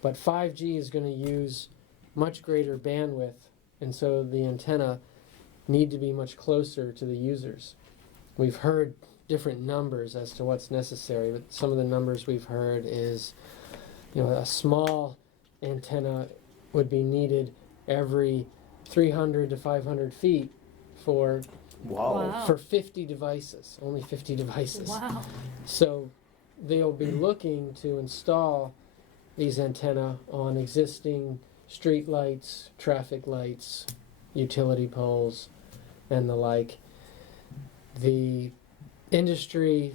But 5G is going to use much greater bandwidth, and so the antenna need to be much closer to the users. We've heard different numbers as to what's necessary, but some of the numbers we've heard is, a small antenna would be needed every 300 to 500 feet for Wow. for 50 devices, only 50 devices. Wow. So they'll be looking to install these antenna on existing street lights, traffic lights, utility poles, and the like. The industry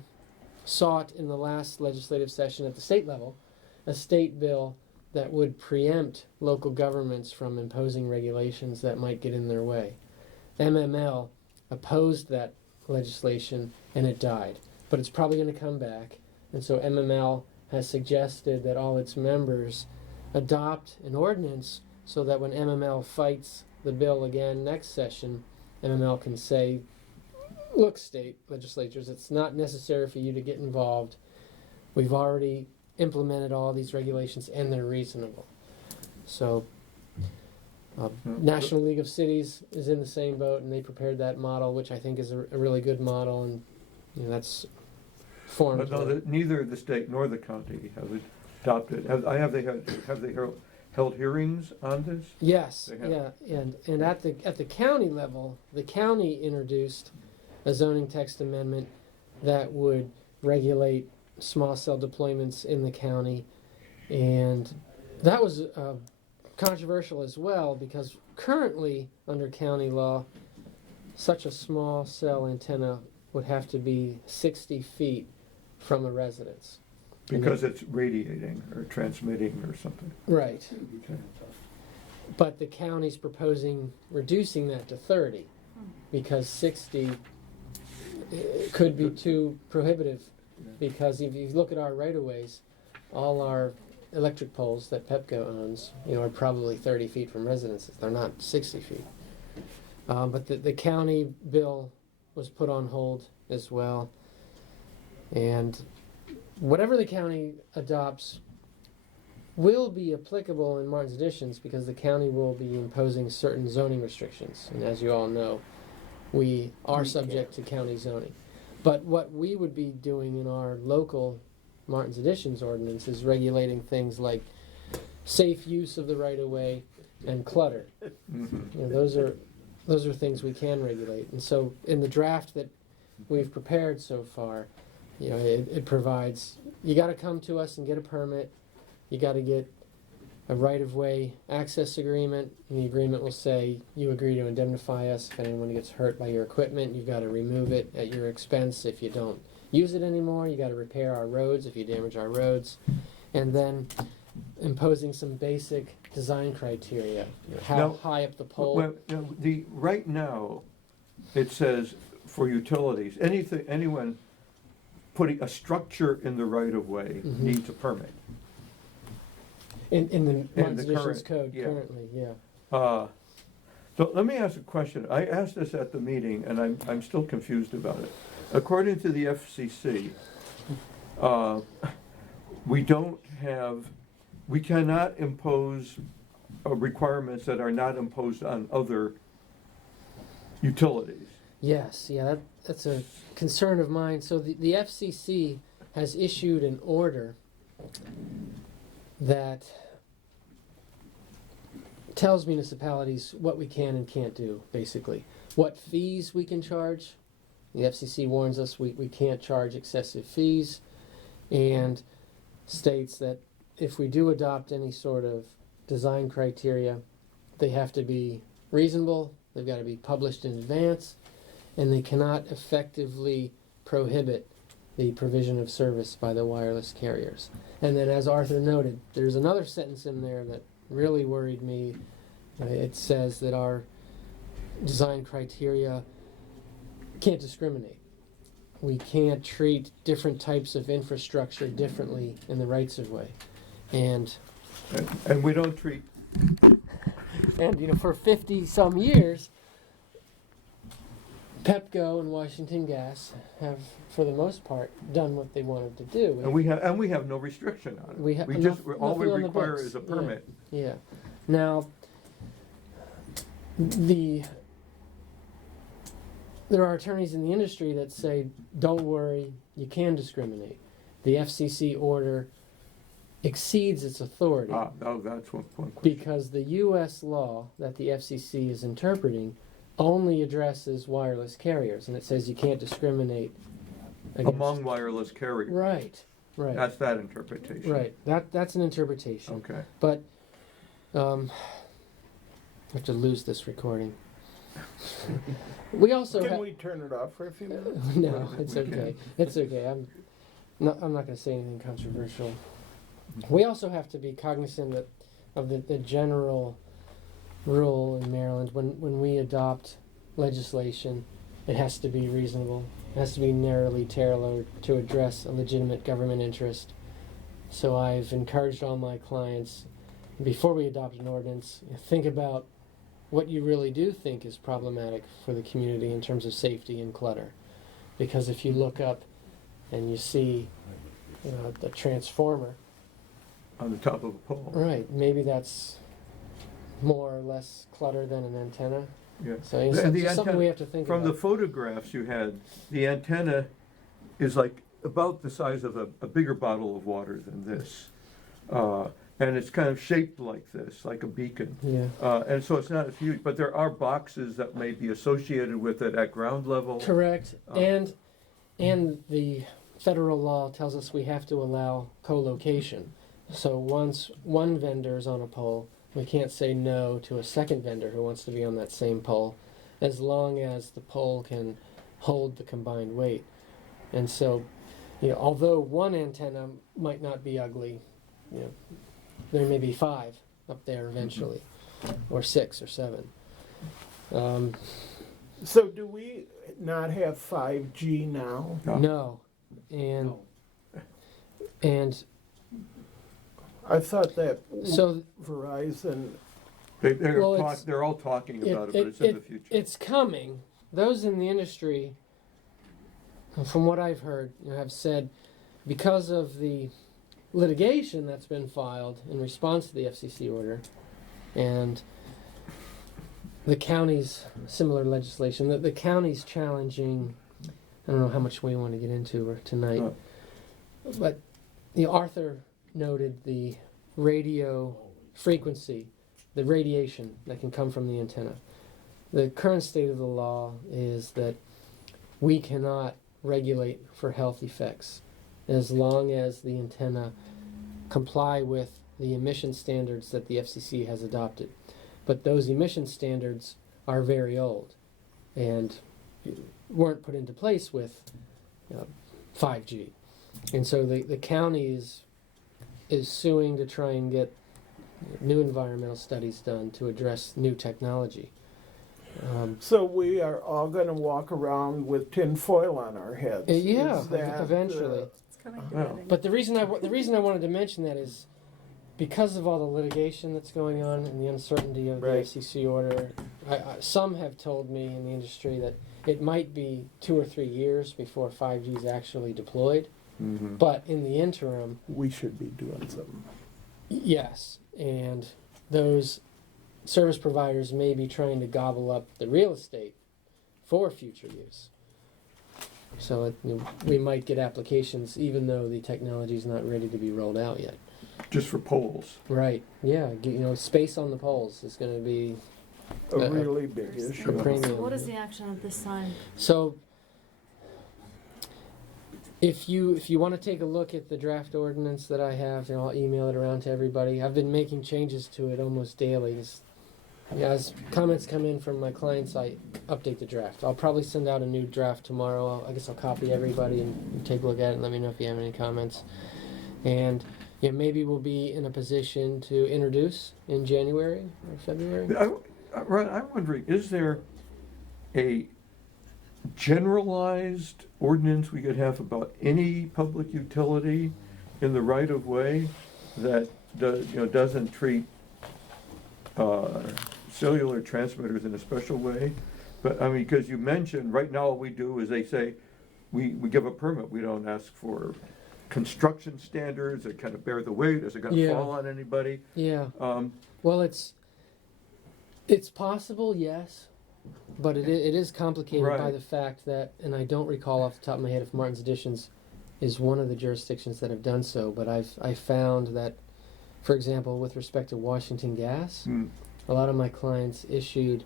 sought in the last legislative session at the state level a state bill that would preempt local governments from imposing regulations that might get in their way. MML opposed that legislation and it died. But it's probably going to come back. And so MML has suggested that all its members adopt an ordinance so that when MML fights the bill again next session, MML can say, look, state legislatures, it's not necessary for you to get involved. We've already implemented all these regulations and they're reasonable. So National League of Cities is in the same boat, and they prepared that model, which I think is a really good model, and that's formed. But neither the state nor the county have adopted. Have they held hearings on this? Yes, They have. yeah, and at the county level, the county introduced a zoning text amendment that would regulate small cell deployments in the county, and that was controversial as well, because currently under county law such a small cell antenna would have to be 60 feet from a residence. Because it's radiating or transmitting or something. Right. Okay. But the county's proposing reducing that to 30 because 60 could be too prohibitive, because if you look at our right-of-ways, all our electric poles that Pepco owns, are probably 30 feet from residences. They're not 60 feet. But the county bill was put on hold as well. And whatever the county adopts will be applicable in Martin's Additions, because the county will be imposing certain zoning restrictions. And as you all know, we are subject to county zoning. But what we would be doing in our local Martin's Additions ordinance is regulating things like safe use of the right-of-way and clutter. Mm-hmm. Those are things we can regulate. And so in the draft that we've prepared so far, it provides, you got to come to us and get a permit. You got to get a right-of-way access agreement, and the agreement will say you agree to indemnify us if anyone gets hurt by your equipment. You've got to remove it at your expense if you don't use it anymore. You got to repair our roads if you damage our roads, and then imposing some basic design criteria. How Now, high up the pole? Well, right now, it says for utilities, anyone putting a structure in the right of way Mhm. needs a permit. In the Martin's the Additions current- code yeah. currently, yeah. So let me ask a question. I asked this at the meeting, and I'm still confused about it. According to the FCC, we cannot impose requirements that are not imposed on other utilities. Yes, yeah, that's a concern of mine. So the FCC has issued an order that tells municipalities what we can and can't do, basically. what fees we can charge. The FCC warns us we can't charge excessive fees, and states that if we do adopt any sort of design criteria, they have to be reasonable, they've got to be published in advance, and they cannot effectively prohibit the provision of service by the wireless carriers. And then, as Arthur noted, there's another sentence in there that really worried me. It says that our design criteria can't discriminate. We can't treat different types of infrastructure differently in the rights of way. And we don't treat, and for 50 some years, Pepco and Washington Gas have, for the most part, done what they wanted to do. and we have no restriction on it. We have all we nothing on the require books. is a permit. Yeah. Now, there are attorneys in the industry that say, don't worry, you can discriminate. The FCC order exceeds its authority That's one question. because the U.S. law that the FCC is interpreting only addresses wireless carriers, and it says you can't discriminate against Among wireless carriers. Right. That's that interpretation. Right. That's an interpretation. Okay. But I have to lose this recording. We also Can we turn it off for a few minutes? No, it's okay. It's okay. I'm not going to say anything controversial. We also have to be cognizant of the general rule in Maryland. When we adopt legislation, it has to be reasonable. It has to be narrowly tailored to address a legitimate government interest. So I've encouraged all my clients, before we adopt an ordinance, think about what you really do think is problematic for the community in terms of safety and clutter. Because if you look up and you see the transformer On the top of a pole. right, maybe that's more or less clutter than an antenna. Yeah. So it's just something we have to think From the about. photographs you had, the antenna is like about the size of a bigger bottle of water than this. And it's kind of shaped like this, like a beacon. Yeah. And so it's not as huge, but there are boxes that may be associated with it at ground level. Correct. And the federal law tells us we have to allow co-location. So once one vendor's on a pole, we can't say no to a second vendor who wants to be on that same pole, as long as the pole can hold the combined weight. And so, although one antenna might not be ugly, there may be 5 up there eventually, or 6 or 7. So do we not have 5G now? No, and I thought that so Verizon. They're all talking about it, but it's in the future. It's coming. Those in the industry, from what I've heard, have said because of the litigation that's been filed in response to the FCC order and the county's similar legislation, that the county's challenging, I don't know how much we want to get into tonight, but Arthur noted the radio frequency, the radiation that can come from the antenna. The current state of the law is that we cannot regulate for health effects as long as the antenna comply with the emission standards that the FCC has adopted. But those emission standards are very old and weren't put into place with 5G. And so the county is suing to try and get new environmental studies done to address new technology. So we are all going to walk around with tin foil on our heads. Yeah, Is that, eventually. But the reason I wanted to mention that is because of all the litigation that's going on and the uncertainty of the FCC order. Some have told me in the industry that it might be 2 or 3 years before 5G is actually deployed. Mm-hmm. But in the interim, we should be doing something. Yes, and those service providers may be trying to gobble up the real estate for future use. So we might get applications even though the technology is not ready to be rolled out yet. Just for poles. Right. Yeah. Space on the poles is going to be a really big issue. premium. What is the action at this time? So, if you want to take a look at the draft ordinance that I have, and I'll email it around to everybody. I've been making changes to it almost daily. As comments come in from my clients, I update the draft. I'll probably send out a new draft tomorrow. I guess I'll copy everybody and take a look at it and let me know if you have any comments. And maybe we'll be in a position to introduce in January or February. I'm wondering, is there a generalized ordinance we could have about any public utility in the right of way that doesn't treat cellular transmitters in a special way? But I mean, because you mentioned right now, what we do is they say we give a permit. We don't ask for construction standards that kind of bear the weight. Is it going to fall on anybody? Yeah. Well, it's possible, yes, but it is complicated by Right. the fact that, and I don't recall off the top of my head if Martin's Additions is one of the jurisdictions that have done so, but I found that, for example, with respect to Washington Gas, a lot of my clients issued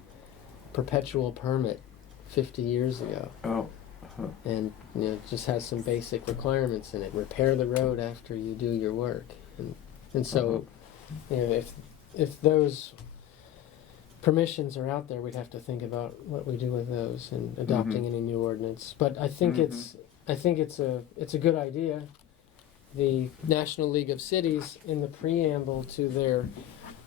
perpetual permit 50 years ago. Oh. And it just has some basic requirements in it. Repair the road after you do your work, and so if those permissions are out there, we'd have to think about what we do with those and adopting any new ordinance. But I think it's a good idea. The National League of Cities, in the preamble to their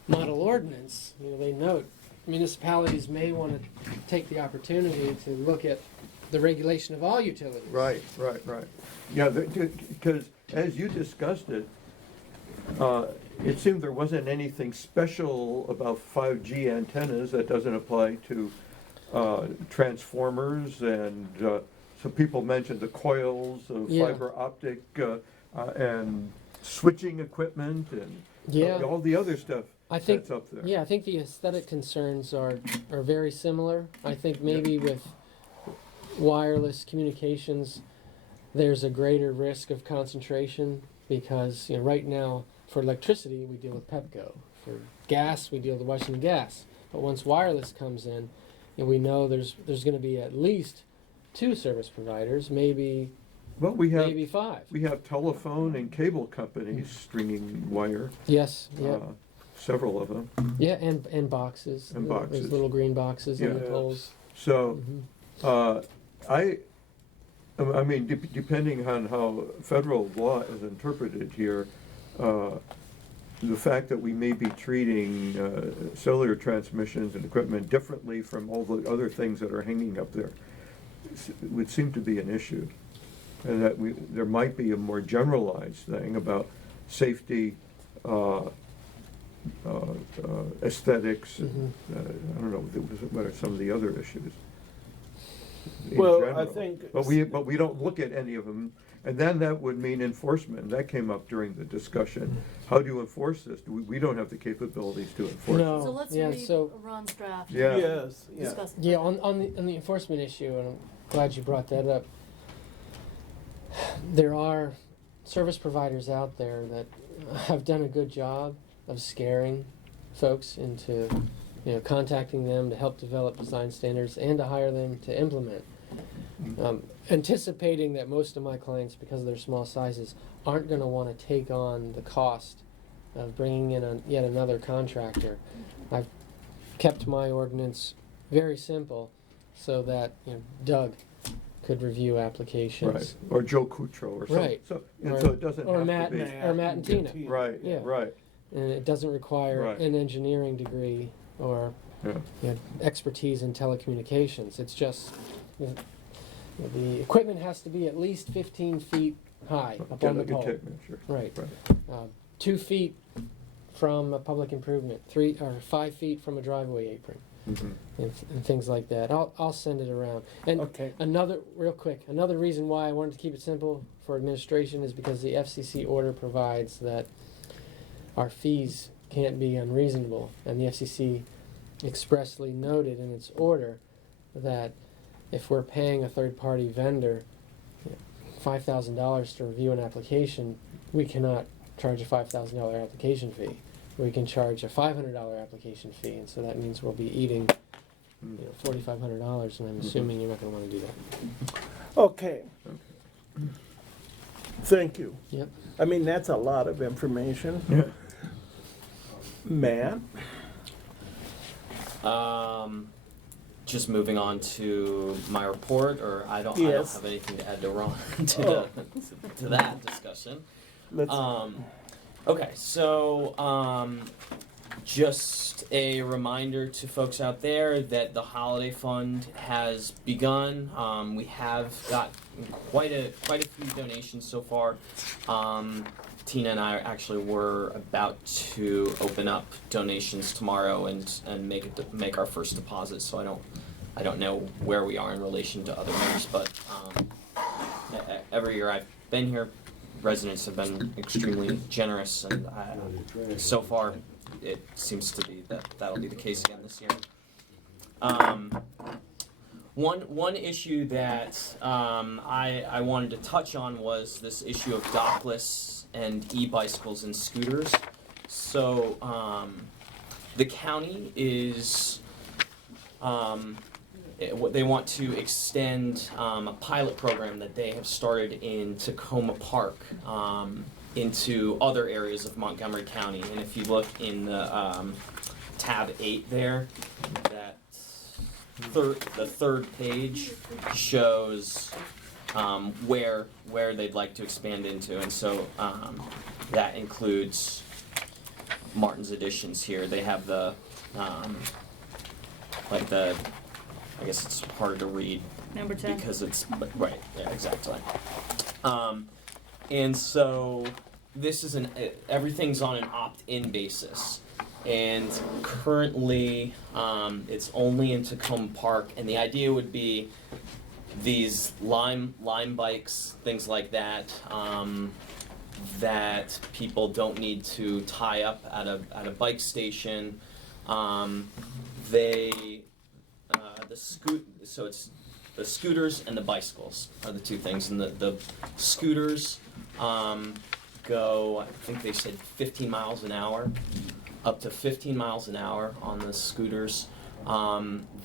model ordinance, they note municipalities may want to take the opportunity to look at the regulation of all utilities. Right. Yeah, because as you discussed it, it seemed there wasn't anything special about 5G antennas that doesn't apply to transformers, and some people mentioned the coils of fiber optic and switching equipment and all the other stuff that's up there. Yeah, I think the aesthetic concerns are very similar. I think maybe with wireless communications, there's a greater risk of concentration because right now for electricity we deal with Pepco. For gas we deal with Washington Gas. But once wireless comes in, we know there's going to be at least 2 service providers, maybe maybe 5. We have telephone and cable companies stringing wire. Yes. Yeah. Several of them. Yeah, and boxes. And boxes. Those little green boxes in the poles. So, I mean, depending on how federal law is interpreted here, the fact that we may be treating cellular transmissions and equipment differently from all the other things that are hanging up there would seem to be an issue. And that there might be a more generalized thing about safety, aesthetics, I don't know, what are some of the other issues? Well, general. I think. But we don't look at any of them, and then that would mean enforcement. That came up during the discussion. How do you enforce this? We don't have the capabilities to enforce No. it. So let's yeah, read so- Ron's draft. Yeah. Yes, yeah. Discuss it. Yeah, on the enforcement issue, and I'm glad you brought that up. There are service providers out there that have done a good job of scaring folks into contacting them to help develop design standards and to hire them to implement. Anticipating that most of my clients, because of their small sizes, aren't going to want to take on the cost of bringing in yet another contractor, I've kept my ordinance very simple so that Doug could review applications. Right, or Joe Cutro or something. Right. So Or- it doesn't or have Matt to be. or Matt and Tina. Right, Yeah. right, And it doesn't require Right. an engineering degree or yeah. expertise in telecommunications. It's just the equipment has to be at least 15 feet high up on the pole. Tape measure. Right. Right. 2 feet from a public improvement, 3 or 5 feet from a driveway apron, Mhm. and things like that. I'll send it around. And Okay. another reason why I wanted to keep it simple for administration is because the FCC order provides that our fees can't be unreasonable, and the FCC expressly noted in its order that if we're paying a third-party vendor $5,000 to review an application, we cannot charge a $5,000 application fee we can charge a $500 application fee, and so that means we'll be eating, $4,500, and I'm assuming you're not going to want to do that. Okay. Thank you. Yep. I mean, that's a lot of information. Yeah. Matt? Just moving on to my report, or I don't Yes. have anything to add to Ron to that discussion. Let's, Okay, so just a reminder to folks out there that the holiday fund has begun. We have got quite a few donations so far. Tina and I actually were about to open up donations tomorrow and make our first deposit. So I don't know where we are in relation to other members, but every year I've been here, residents have been extremely generous, and so far it seems to be that'll be the case again this year. One issue that I wanted to touch on was this issue of dockless and e-bicycles and scooters. So the county is they want to extend a pilot program that they have started in Tacoma Park into other areas of Montgomery County. And if you look in the tab 8 there, the third page shows where they'd like to expand into, and so that includes Martin's Additions here. They have the I guess it's harder to read Number 10. because it's right. Yeah, exactly. And so this is everything's on an opt-in basis, and currently it's only in Tacoma Park. And the idea would be these lime bikes, things like that, that people don't need to tie up at a bike station. So it's the scooters and the bicycles are the two things, and the scooters go, I think they said 15 miles an hour, up to 15 miles an hour on the scooters.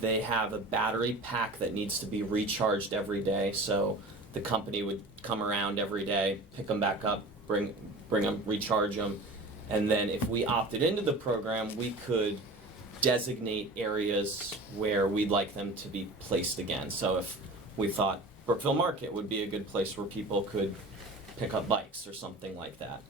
They have a battery pack that needs to be recharged every day, so the company would come around every day, pick them back up, bring them, recharge them, and then if we opted into the program, we could designate areas where we'd like them to be placed again. So if we thought Brookville Market would be a good place where people could pick up bikes or something like that.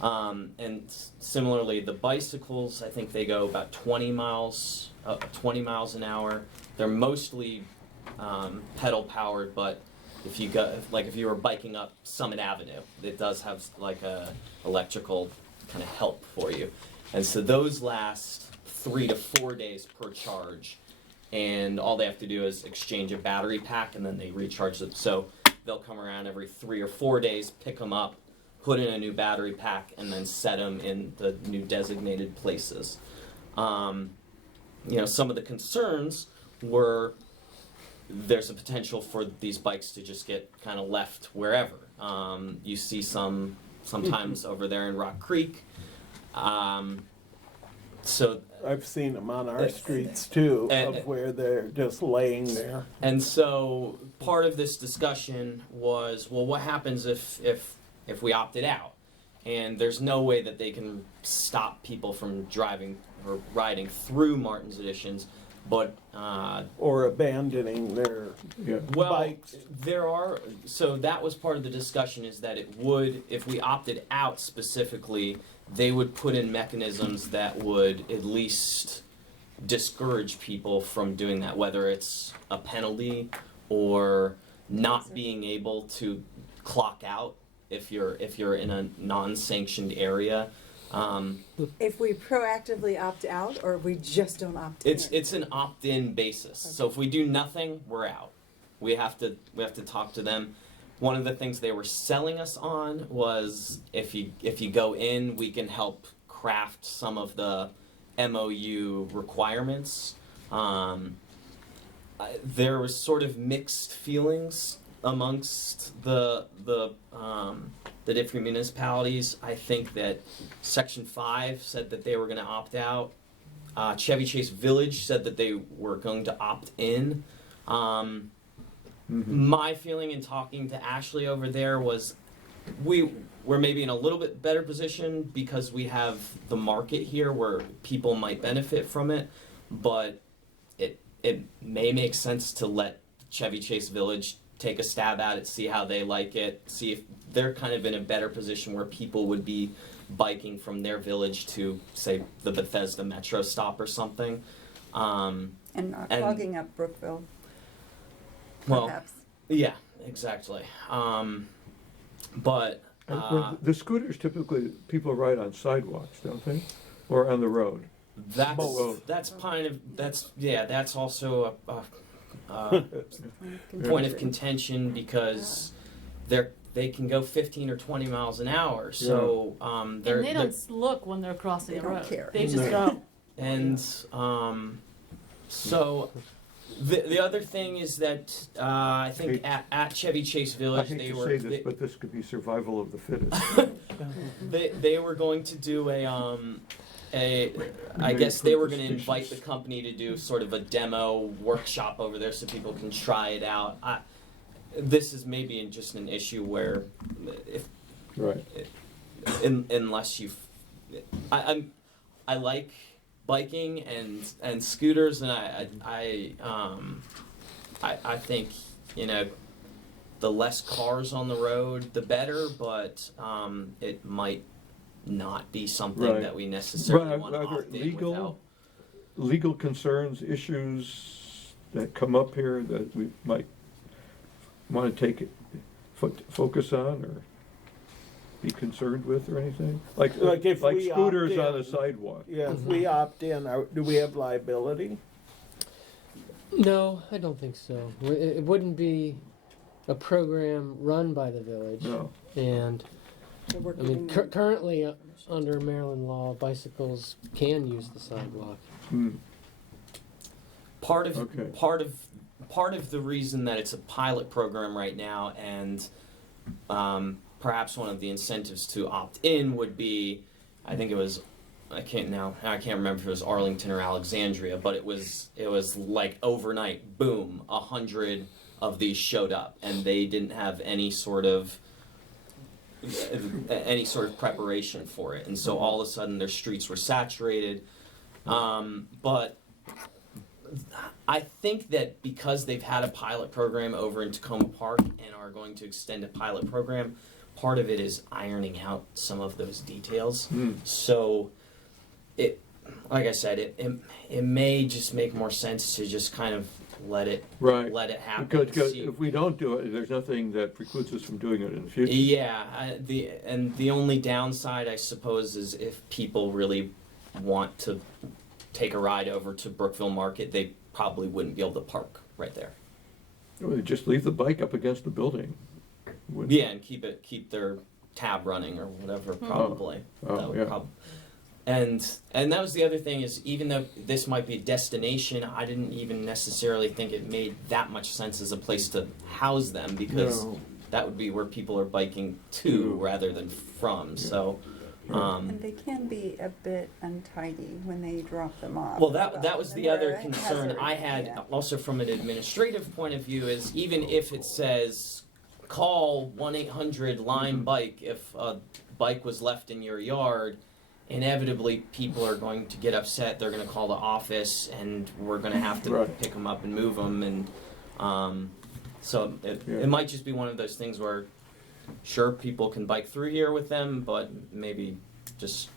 And similarly, the bicycles, I think they go about 20 miles an hour. They're mostly pedal powered, but if you were biking up Summit Avenue, it does have like a electrical kind of help for you. And so those last 3 to 4 days per charge, and all they have to do is exchange a battery pack and then they recharge it. So they'll come around every 3 or 4 days, pick them up, put in a new battery pack, and then set them in the new designated places. Some of the concerns were there's a potential for these bikes to just get kind of left wherever. You see sometimes over there in Rock Creek. So I've seen them on our streets too, of where they're just laying there. And so part of this discussion was, well, what happens if we opted out? And there's no way that they can stop people from driving or riding through Martin's Additions, but or abandoning their bikes. So that was part of the discussion, is that it would, if we opted out specifically, they would put in mechanisms that would at least discourage people from doing that, whether it's a penalty or not being able to clock out if you're in a non-sanctioned area. If we proactively opt out, or if we just don't opt in? It's an opt-in basis. Okay. So if we do nothing, we're out. We have to talk to them. One of the things they were selling us on was if you go in, we can help craft some of the MOU requirements. There was sort of mixed feelings amongst the different municipalities, I think that Section 5 said that they were going to opt out. Chevy Chase Village said that they were going to opt in. My feeling in talking to Ashley over there was we're maybe in a little bit better position because we have the market here where people might benefit from it, but it may make sense to let Chevy Chase Village take a stab at it, see how they like it, see if they're kind of in a better position where people would be biking from their village to, say, the Bethesda Metro stop or something. And not clogging up Brookville, Well, perhaps. yeah, exactly. But The scooters typically, people ride on sidewalks, don't they? Or on the road? that's also a point of contention because they can go 15 or 20 miles an hour. So And they don't look when they're crossing They the don't road. care. They just go. And so the other thing is that I think at Chevy Chase I Village hate they to were say this, but this could be survival of the fittest. they were going to do I guess they were going to invite the company to do sort of a demo workshop over there so people can try it out. This is maybe just an issue where if Right. unless I like biking and scooters, and I think the less cars on the road the better, but it might not be something Right. that we necessarily But want to are there opt in without. legal concerns, issues that come up here that we might want to take focus on or be concerned with or anything? Like if we scooters opt on in. a sidewalk. Yeah, if we opt in, do we have liability? No, I don't think so. It wouldn't be a program run by the village. No. And So we're I mean, giving currently under Maryland law, bicycles can use the sidewalk. Part of Okay. part of the reason that it's a pilot program right now, and perhaps one of the incentives to opt in would be, I think it was, I can't remember if it was Arlington or Alexandria, but it was like overnight, boom, 100 of these showed up, and they didn't have any sort of preparation for it, and so all of a sudden their streets were saturated. But I think that because they've had a pilot program over in Tacoma Park and are going to extend a pilot program, part of it is ironing out some of those details. So like I said, it may just make more sense to just kind of let it happen. Because if we don't do it, there's nothing that precludes us from doing it in the future. Yeah, the only downside, I suppose, is if people really want to take a ride over to Brookville Market, they probably wouldn't be able to park right there. Well, just leave the bike up against the building. Yeah, and keep their tab running or whatever. Probably. That would And that was the other thing is, even though this might be a destination, I didn't even necessarily think it made that much sense as a place to house them, because that would be where people are biking to rather than from. So, and they can be a bit untidy when they drop them off. well, that was the They're other a concern hazard, I had, yeah. also from an administrative point of view, is even if it says call 1-800-LIME-BIKE if a bike was left in your yard, inevitably people are going to get upset. They're going to call the office, and we're going to have to pick them up and move them. And so it might just be one of those things where, sure, people can bike through here with them, but maybe just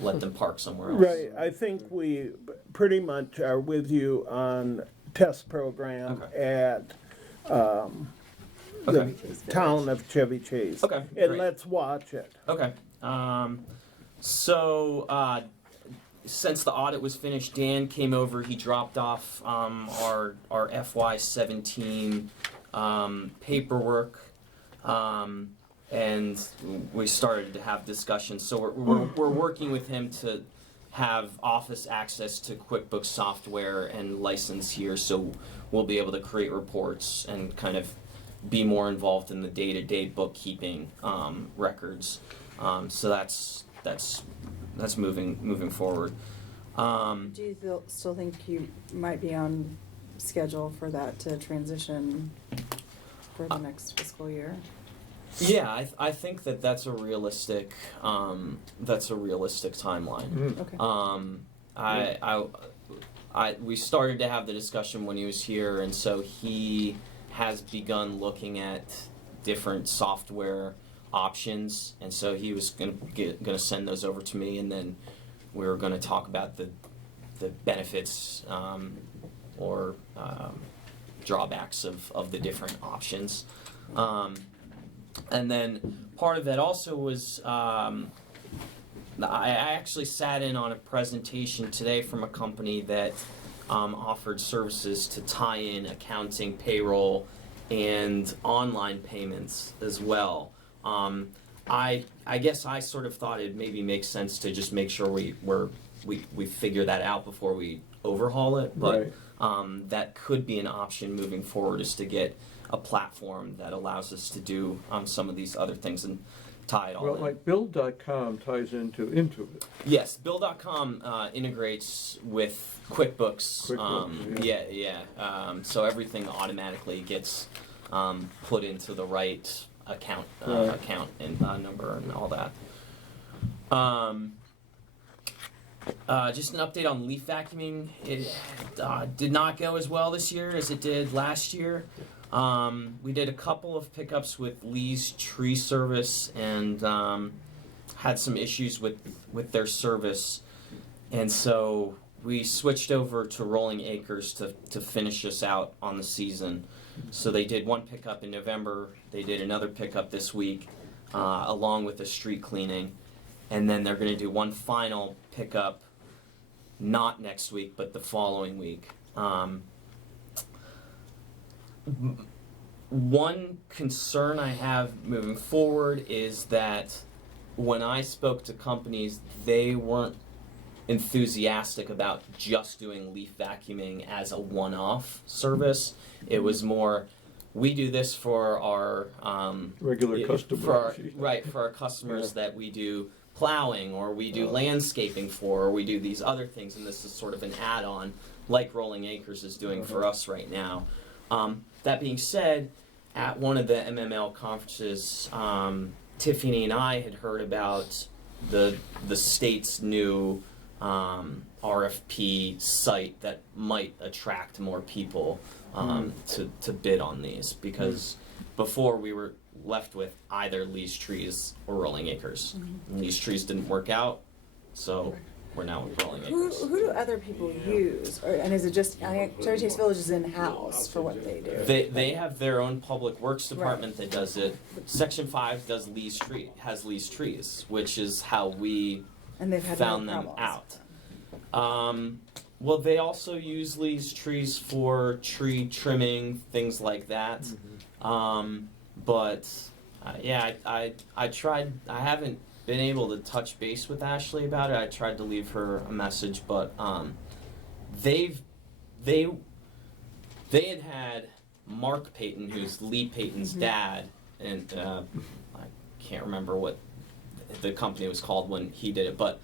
let them park somewhere else. Right, I think we pretty much are with you on test program at the town of Chevy Chase. Okay, And great. let's watch it. Okay. Since the audit was finished, Dan came over. He dropped off our FY17 paperwork, and we started to have discussions. So we're working with him to have office access to QuickBooks software and license here, so we'll be able to create reports and kind of be more involved in the day-to-day bookkeeping records. So that's moving forward. Do you still think you might be on schedule for that to transition for the next fiscal year? Yeah, I think that's a realistic timeline. Okay. We started to have the discussion when he was here, and so he has begun looking at different software options, and so he was gonna send those over to me, and then we were gonna talk about the benefits or drawbacks of the different options. And then part of that also was I actually sat in on a presentation today from a company that offered services to tie in accounting, payroll, and online payments as well. I guess I sort of thought it maybe makes sense to just make sure we figure that out before we overhaul it, but that could be an option moving forward, is to get a platform that allows us to do some of these other things and tie it all Well, in. like Bill.com ties into it. Yes, Bill.com integrates with QuickBooks. So everything automatically gets put into the right account and number and all that. Just an update on leaf vacuuming. It did not go as well this year as it did last year. We did a couple of pickups with Lee's Tree Service and had some issues with their service, and so we switched over to Rolling Acres to finish us out on the season. So they did one pickup in November, they did another pickup this week, along with the street cleaning, and then they're going to do one final pickup, not next week, but the following week. One concern I have moving forward is that when I spoke to companies, they weren't enthusiastic about just doing leaf vacuuming as a one-off service. It was more, we do this for our Regular customers. For our customers that we do plowing, or we do landscaping for, or we do these other things, and this is sort of an add-on, like Rolling Acres is doing for us right now. That being said, at one of the MML conferences, Tiffany and I had heard about the state's new RFP site that might attract more people to bid on these, because before we were left with either Lee's Trees or Rolling Acres. Lee's Trees didn't work out, so we're now with Rolling Acres. Who do other people use? And is it just, Cherry Chase Village is in-house for what they do? They have their own public works department that does it. Section 5 has Lee's Trees, which is how we And they've had found no them problems. out. Well, they also use Lee's Trees for tree trimming, things like that. But I tried. I haven't been able to touch base with Ashley about it. I tried to leave her a message, but they had Mark Payton, who's Lee Payton's dad, and I can't remember what the company was called when he did it, but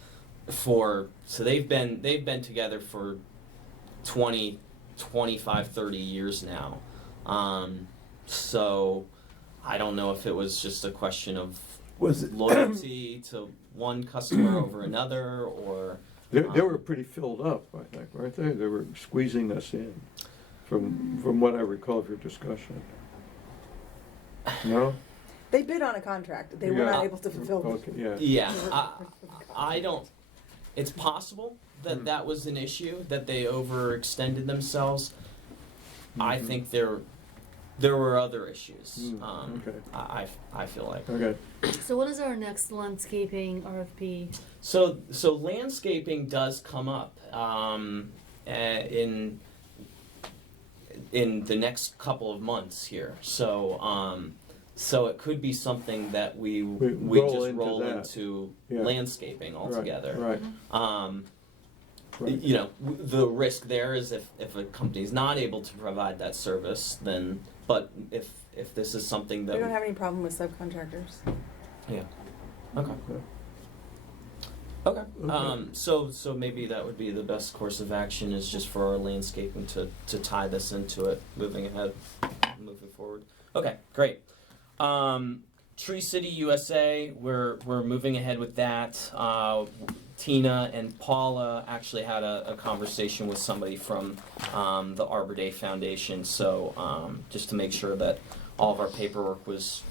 so they've been together for 20, 25, 30 years now. So I don't know if it was just a question of loyalty to one customer over another, or They were pretty filled up, I think, weren't they? They were squeezing us in, from what I recall of your discussion. No? They bid on a contract. They were not able to fulfill. Okay, yeah. yeah. I don't. It's possible that that was an issue, that they overextended themselves. I think there were other issues. Okay. I feel like. Okay. So what is our next landscaping RFP? So landscaping does come up in the next couple of months here. So it could be something that we roll just roll that. into Yeah. landscaping altogether. Right. Right. You know, the risk there is if a company's not able to provide that service, then, but if if this is something We that. don't have any problem with subcontractors. Yeah. Okay. Okay. So maybe that would be the best course of action is just for our landscaping to tie this into it, moving forward. Okay, great. Tree City USA, we're moving ahead with that. Tina and Paula actually had a conversation with somebody from the Arbor Day Foundation, so just to make sure that all of our paperwork was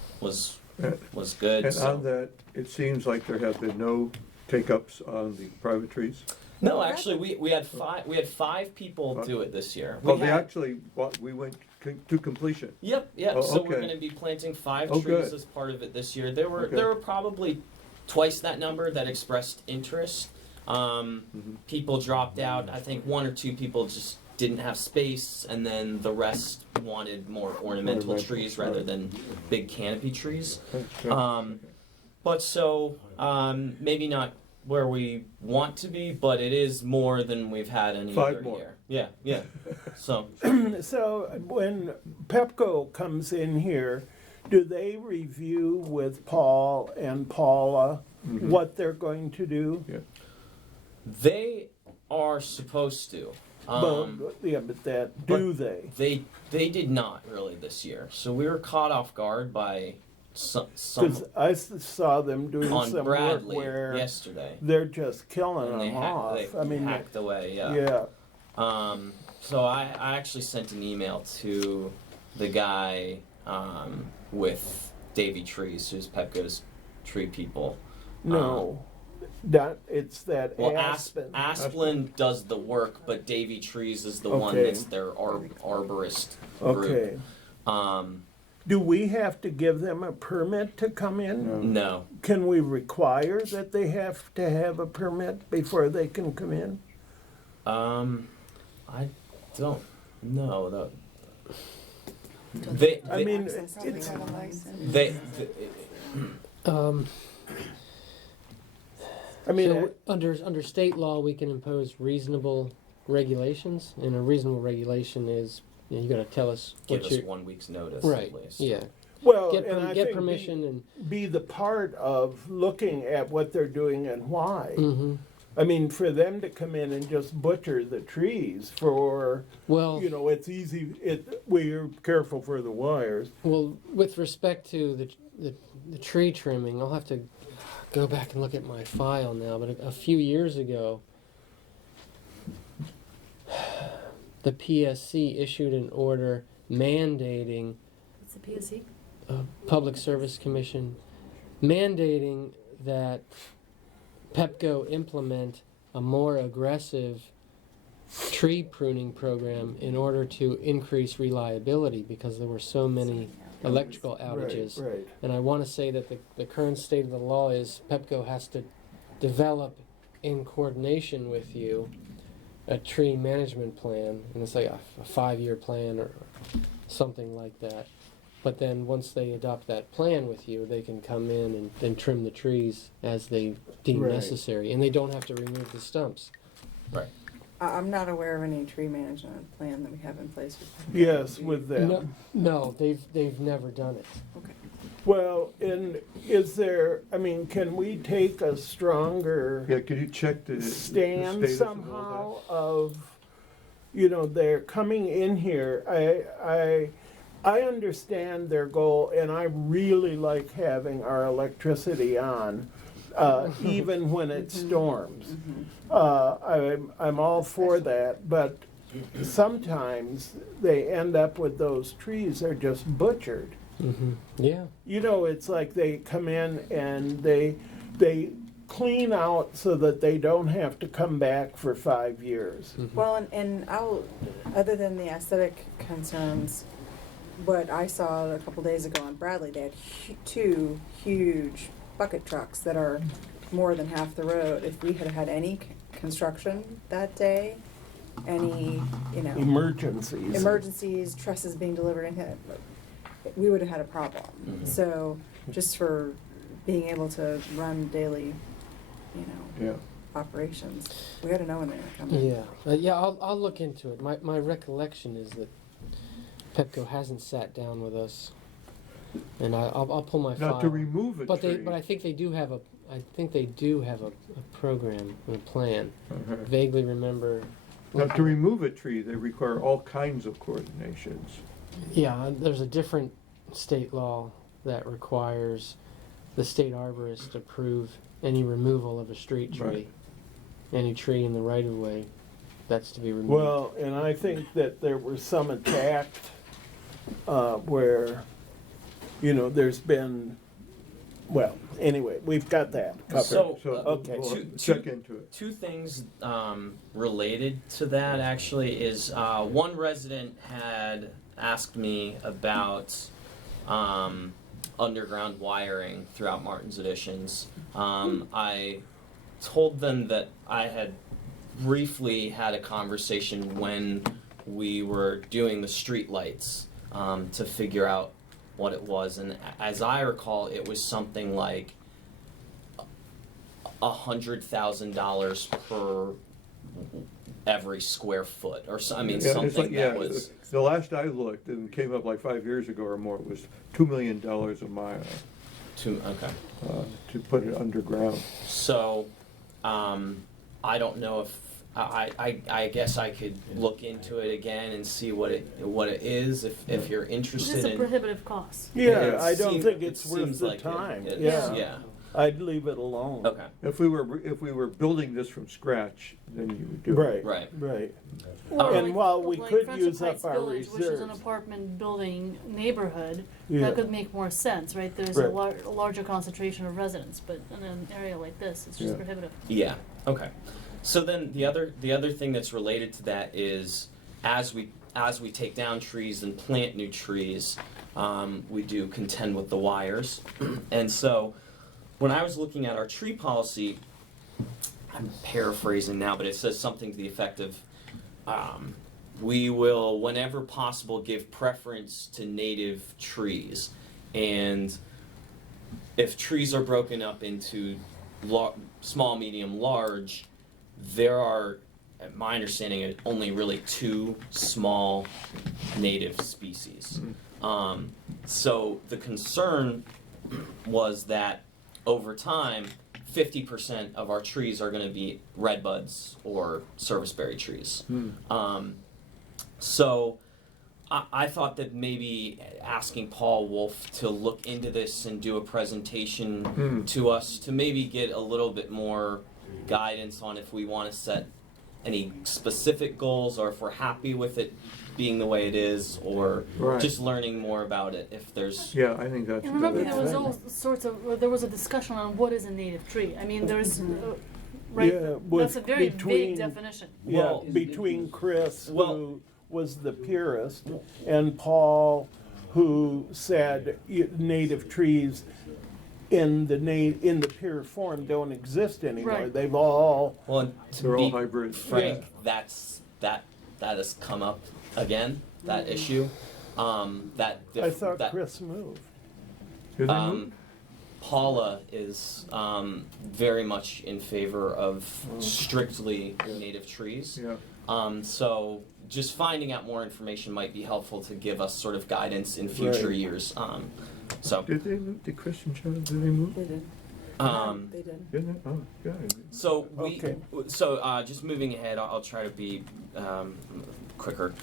good. And so. on that, it seems like there have been no take-ups on the private trees. No, actually, we had five people do it this year. Well, we went to completion. Yep. Oh, So we're okay. going to be planting 5 Oh, trees good. as part of it this year. There were Okay. probably twice that number that expressed interest. People dropped out. I think 1 or 2 people just didn't have space, and then the rest wanted more ornamental trees rather than big canopy trees. But so maybe not where we want to be, but it is more than we've had any 5 other more. year. Yeah. So So when Pepco comes in here, do they review with Paul and Paula what they're going to do? Yeah. they are supposed to. But that, do they? They did not really this year, so we were caught off guard by some Because I saw them doing on some Bradley work where yesterday. they're just killing And they them off. they I mean, hacked away. yeah. So I actually sent an email to the guy with Davy Trees, who's Pepco's tree people. No, it's that Well, aspen. Asplin does the work, but Davy Trees is the one Okay. that's their arborist group. Okay. Do we have to give them a permit to come in? No. Can we require that they have to have a permit before they can come in? I don't know. I mean, Access to it's, the license. They I mean, So under state law, we can impose reasonable regulations, and a reasonable regulation is you got to tell us give what us you 1 week's notice right. at least. Yeah, well, get and I get think permission and. be the part of looking at what they're doing and why. Mm-hmm. I mean, for them to come in and just butcher the trees for, Well, it's easy. We're careful for the wires. well, with respect to the tree trimming, I'll have to go back and look at my file now. But a few years ago, the PSC issued an order mandating What's the PSC? Public Service Commission mandating that Pepco implement a more aggressive tree pruning program in order to increase reliability because there were so many electrical outages. Right. And I want to say that the current state of the law is Pepco has to develop in coordination with you a tree management plan, and it's like a 5-year plan or something like that. But then once they adopt that plan with you, they can come in and then trim the trees as they deem Right. necessary, and they don't have to remove the stumps. I'm not aware of any tree management plan that we have in place. Yes, with them. No, they've never done it. Okay. Well, and is there? I mean, can we take a stronger Yeah, could you check the stand status of all somehow of, they're coming in here. I understand their goal, and I really like having our electricity on, even when it storms. I'm all for that, but sometimes they end up with those trees are just butchered. Mm-hmm. Yeah. It's like they come in and they clean out so that they don't have to come back for 5 years. Well, and other than the aesthetic concerns, what I saw a couple days ago on Bradley, they had 2 huge bucket trucks that are more than half the road. If we had had any construction that day, any, emergencies, trusses being delivered, and we would have had a problem. Mhm. So just for being able to run daily, Yeah. operations, we had to know when they were coming. Yeah. I'll look into it. My recollection is that Pepco hasn't sat down with us and I'll pull my file. Not to remove a But tree. I think they do have a program and a plan. Uh-huh. Vaguely remember. Not to remove a tree, they require all kinds of coordinations. Yeah, there's a different state law that requires the state arborist to approve any removal of a street tree. Right. Any tree in the right of way, that's to be removed. Well, and I think that there were some attacked where, there's been, well, anyway, we've got that covered. So, Okay. We'll Two- check into it. Two things related to that actually is one resident had asked me about underground wiring throughout Martin's Additions. I told them that I had briefly had a conversation when we were doing the street lights to figure out what it was, and as I recall, it was something like $100,000 per every square foot, or something that was. The last I looked, and it came up like 5 years ago or more, it was $2 million a mile Okay. to put it underground. So, I don't know if I guess I could look into it again and see what it is if you're It's interested a in. prohibitive cost. Yeah, I don't seems- think it's it worth seems the like time. it Yeah. is, yeah. I'd leave it alone. Okay. If we were building this from scratch, then you would do it. Right, Right. right. Or And while we like could Friendship use up Heights our Village, which is an reserves. apartment building neighborhood, Yeah. that could make more sense, right? There's Right. a larger concentration of residents, but in an area like this, it's just Yeah. prohibitive. Yeah. Okay. So then the other thing that's related to that is as we take down trees and plant new trees, we do contend with the wires, and so when I was looking at our tree policy, I'm paraphrasing now, but it says something to the effect of, we will, whenever possible, give preference to native trees, and if trees are broken up into small, medium, large, there are, at my understanding, only really two small native species. So the concern was that over time, 50% of our trees are going to be redbuds or serviceberry trees. So I thought that maybe asking Paul Wolf to look into this and do a presentation to us to maybe get a little bit more guidance on if we want to set any specific goals or if we're happy with it being the way it is, or Right. just learning more about it if there's. Yeah, I think that's. And remember, another there was thing. all sorts of, there was a discussion on what is a native tree. I mean, there's, right, Yeah, that's a very between- vague definition. Yeah, Well- between Chris, Well- who was the purist, and Paul, who said native trees in the pure form don't exist anymore. Right. They've all, Well, and to They're be all hybrids. frank, that has come up again. That issue, I thought that Chris moved. Did they move? Paula is very much in favor of strictly native trees. Yeah. So just finding out more information might be helpful to give us sort of guidance in future Right. years. So Did they move? Did Chris and John, did they move? They did. They did. Didn't they? Oh, good. So Okay. just moving ahead, I'll try to be quicker.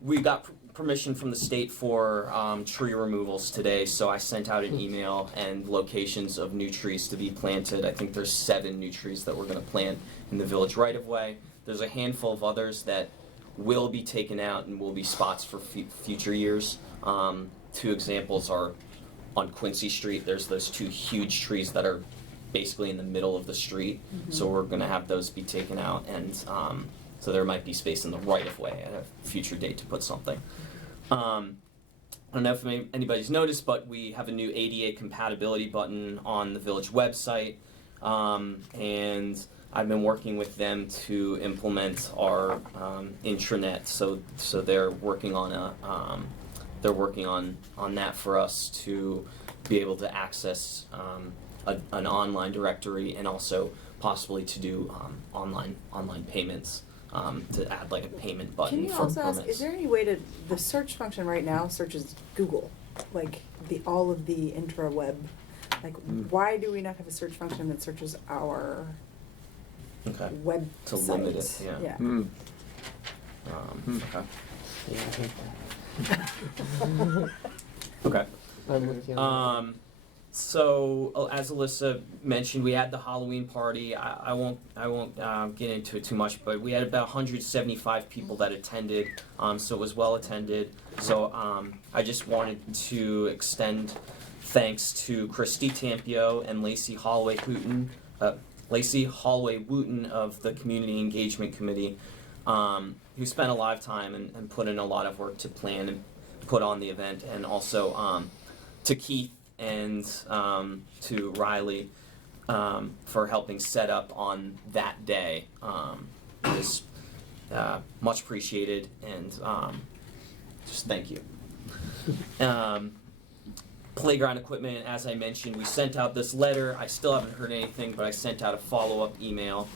We got permission from the state for tree removals today, so I sent out an email and locations of new trees to be planted. I think there's 7 new trees that we're going to plant in the village right of way. There's a handful of others that will be taken out and will be spots for future years. 2 examples are on Quincy Street. There's those 2 huge trees that are basically in the middle of the street, so we're going to have those be taken out, and so there might be space in the right of way at a future date to put something. I don't know if anybody's noticed, but we have a new ADA compatibility button on the village website, and I've been working with them to implement our intranet. So they're working on on that for us to be able to access an online directory and also possibly to do online payments. To add like a payment button Can you for also ask, permits. is there any way to, the search function right now searches Google, like all of the intraweb. Like, why do we not have a search function that searches our Okay. web To limit it, sites? yeah. Okay. Yeah, I hate that. Okay. I'm with you on that. So as Alyssa mentioned, we had the Halloween party. I won't get into it too much, but we had about 175 people that attended. So it was well attended. So I just wanted to extend thanks to Christy Tampio and Lacey Holloway-Wooten of the Community Engagement Committee, who spent a lot of time and put in a lot of work to plan and put on the event, and also to Keith and to Riley for helping set up on that day. It was much appreciated, and just thank you. Playground equipment, as I mentioned, we sent out this letter. I still haven't heard anything, but I sent out a follow-up email.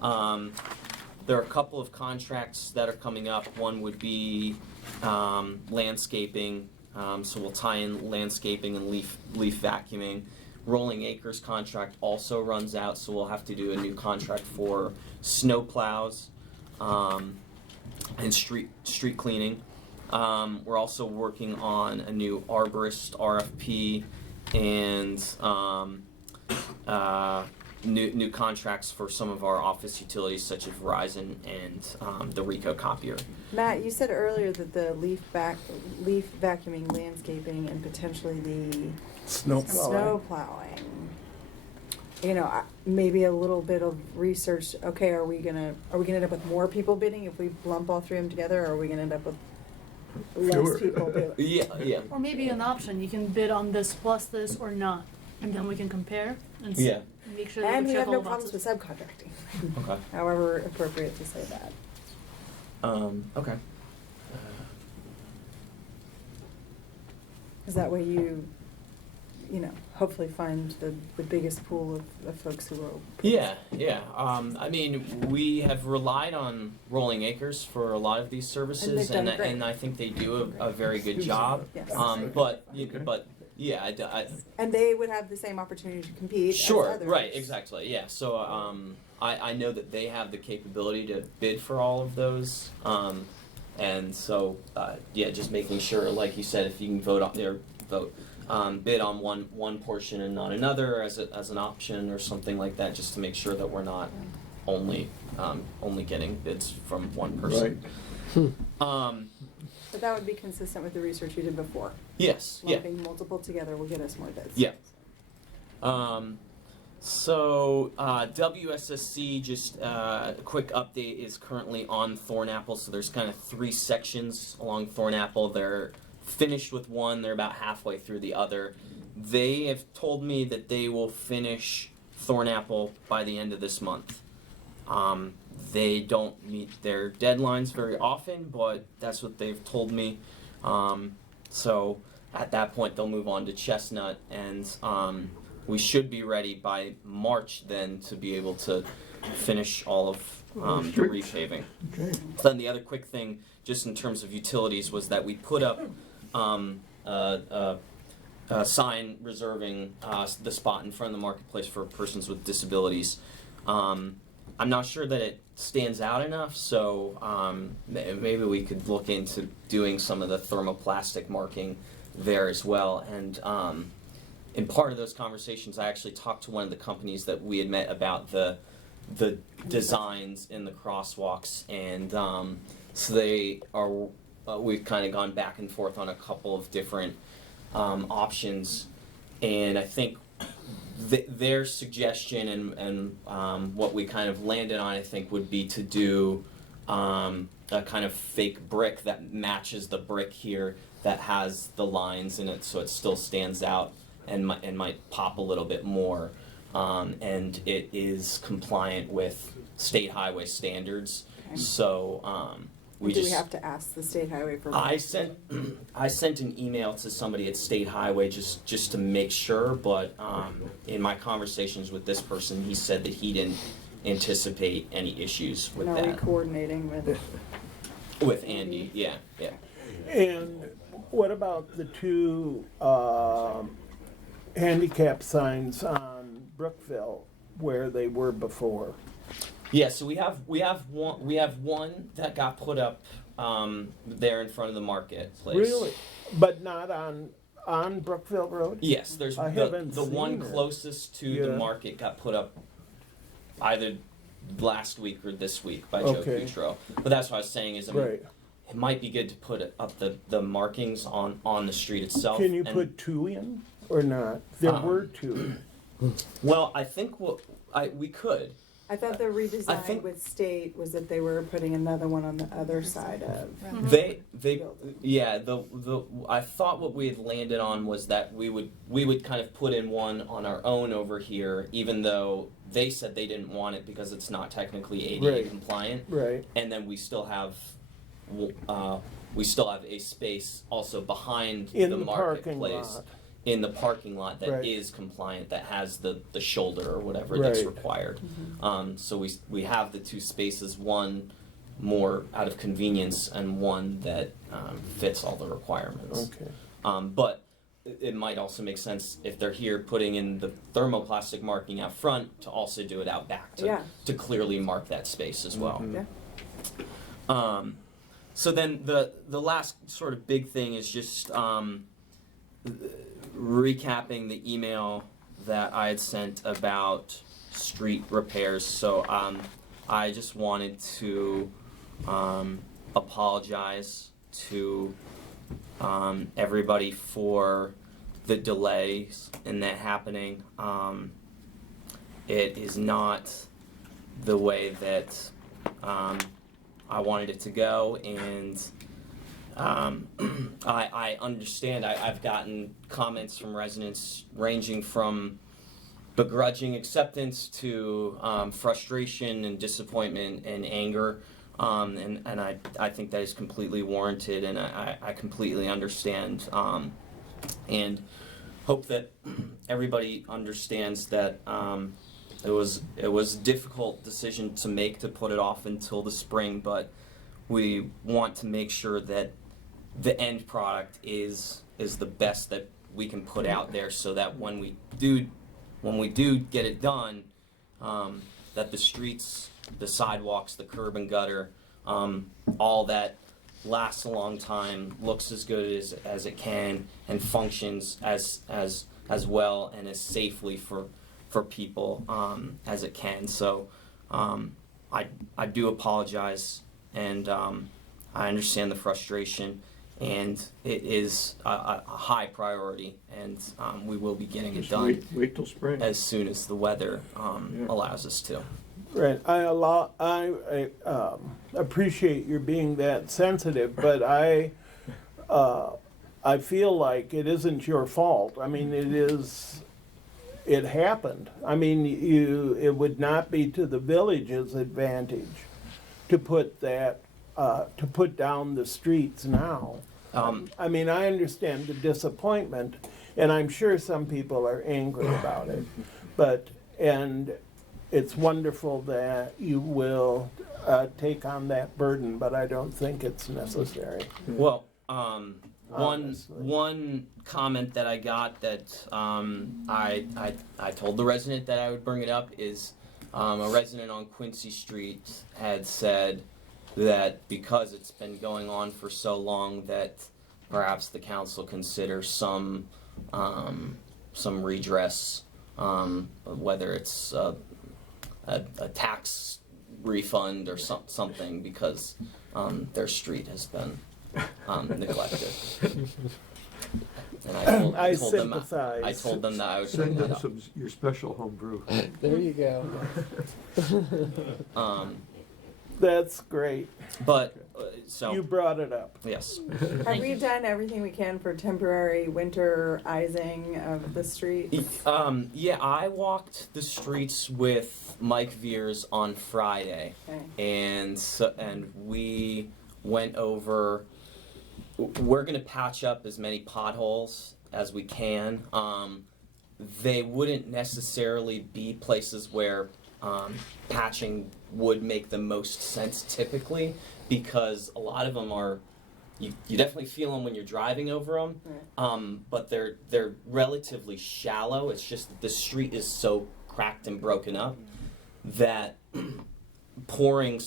There are a couple of contracts that are coming up. One would be landscaping, so we'll tie in landscaping and leaf vacuuming. Rolling Acres contract also runs out, so we'll have to do a new contract for snow plows and street cleaning. We're also working on a new arborist RFP and new contracts for some of our office utilities such as Verizon and the Ricoh copier. Matt, you said earlier that the leaf vacuuming, landscaping, and potentially the Snow plowing. snow plowing. You know, maybe a little bit of research. Okay, are we gonna end up with more people bidding if we lump all three of them together, or are we gonna end up with less Fewer. people bidding? Yeah. Or maybe an option, you can bid on this plus this or not, and then we can compare and see, Yeah. and make sure that And we we check have all no the problems boxes. with subcontracting. Okay. However appropriate to say that. Okay. Because that way you know, hopefully find the biggest pool of folks who will. Yeah. I mean, we have relied on Rolling Acres for a lot of these services, And they've done great. and I think they do a very good job. Yes. But yeah, I And they would have the same opportunity to compete sure, as others. right, exactly, yeah. So I know that they have the capability to bid for all of those, and so yeah, just making sure, like you said, if you can bid on one portion and not another as an option or something like that, just to make sure that we're not only getting bids from one person. Right. But that would be consistent with the research you did before. Yes. Yeah. Lumping multiple together will get us more bids. Yeah. So WSSC, just a quick update, is currently on Thornapple. So there's kind of 3 sections along Thornapple. They're finished with one. They're about halfway through the other. They have told me that they will finish Thornapple by the end of this month. They don't meet their deadlines very often, but that's what they've told me. So at that point, they'll move on to Chestnut, and we should be ready by March then to be able to finish all of the repaving. Okay. Then the other quick thing, just in terms of utilities, was that we put up a sign reserving the spot in front of the marketplace for persons with disabilities. I'm not sure that it stands out enough, so maybe we could look into doing some of the thermoplastic marking there as well. And in part of those conversations, I actually talked to one of the companies that we had met about the designs in the crosswalks, and so they are. We've kind of gone back and forth on a couple of different options, and I think their suggestion and what we kind of landed on, I think, would be to do a kind of fake brick that matches the brick here that has the lines in it, so it still stands out and might pop a little bit more, and it is compliant with state highway standards. Okay. So we have to ask the state highway for? I sent an email to somebody at State Highway just to make sure, but in my conversations with this person, he said that he didn't anticipate any issues with And are we that. coordinating with? With Andy, yeah. And what about the two handicap signs on Brookville where they were before? Yeah, so we have one that got put up there in front of the marketplace. Really? But not on Brookville Road? Yes, there's I haven't the one seen it. closest to the Yeah. market got put up either last week or this week by Joe Okay. Cutro. But that's what I was saying is, I mean, Right. it might be good to put up the markings on the street itself. Can you and- put two in or not? There Um, were two. Well, I think we could. I thought the redesign think- with state was that they were putting another one on the other side of. They yeah, the I thought what we had landed on was that we would kind of put in one on our own over here, even though they said they didn't want it because it's not technically ADA Right. compliant, Right. and then we still have a space also behind In the the parking marketplace lot. in the parking lot that is Right. compliant, that has the shoulder or whatever that's Right. required. So we have the two spaces, one more out of convenience and one that fits all the requirements. Okay. But it might also make sense if they're here putting in the thermoplastic marking out front to also do it out back to, Yeah. to clearly mark that space as well. Yeah. So then the last sort of big thing is just recapping the email that I had sent about street repairs. So I just wanted to apologize to everybody for the delays in that happening. It is not the way that I wanted it to go, and I understand. I've gotten comments from residents ranging from begrudging acceptance to frustration and disappointment and anger, and I think that is completely warranted, and I completely understand, and hope that everybody understands that it was a difficult decision to make to put it off until the spring, but we want to make sure that the end product is the best that we can put out there, so that when we do get it done, that the streets, the sidewalks, the curb and gutter, all that lasts a long time, looks as good as it can, and functions as well and as safely for people as it can. So I do apologize, and I understand the frustration, and it is a high priority, and we will be getting it Just done wait till spring. as soon as the weather Yeah. allows us to. Right. I appreciate your being that sensitive, but I feel like it isn't your fault. I mean, it happened. I mean, it would not be to the village's advantage to put down the streets now. I mean, I understand the disappointment, and I'm sure some people are angry about it, and it's wonderful that you will take on that burden, but I don't think it's necessary. Well, Honestly. one comment that I got that I told the resident that I would bring it up is a resident on Quincy Street had said that because it's been going on for so long that perhaps the council consider some redress, whether it's a tax refund or something, because their street has been neglected. And I told them sympathize. I told them that I would bring Send that them up. your special home brew. There you go. That's great. But so You brought it up. yes. Have we done everything we can for temporary winterizing of the streets? Yeah, I walked the streets with Mike Veers on Friday, Okay. and we went over. We're gonna patch up as many potholes as we can. They wouldn't necessarily be places where patching would make the most sense typically, because a lot of them are you definitely feel them when you're driving over them, Right. but they're relatively shallow. It's just that the street is so cracked and broken up that pouring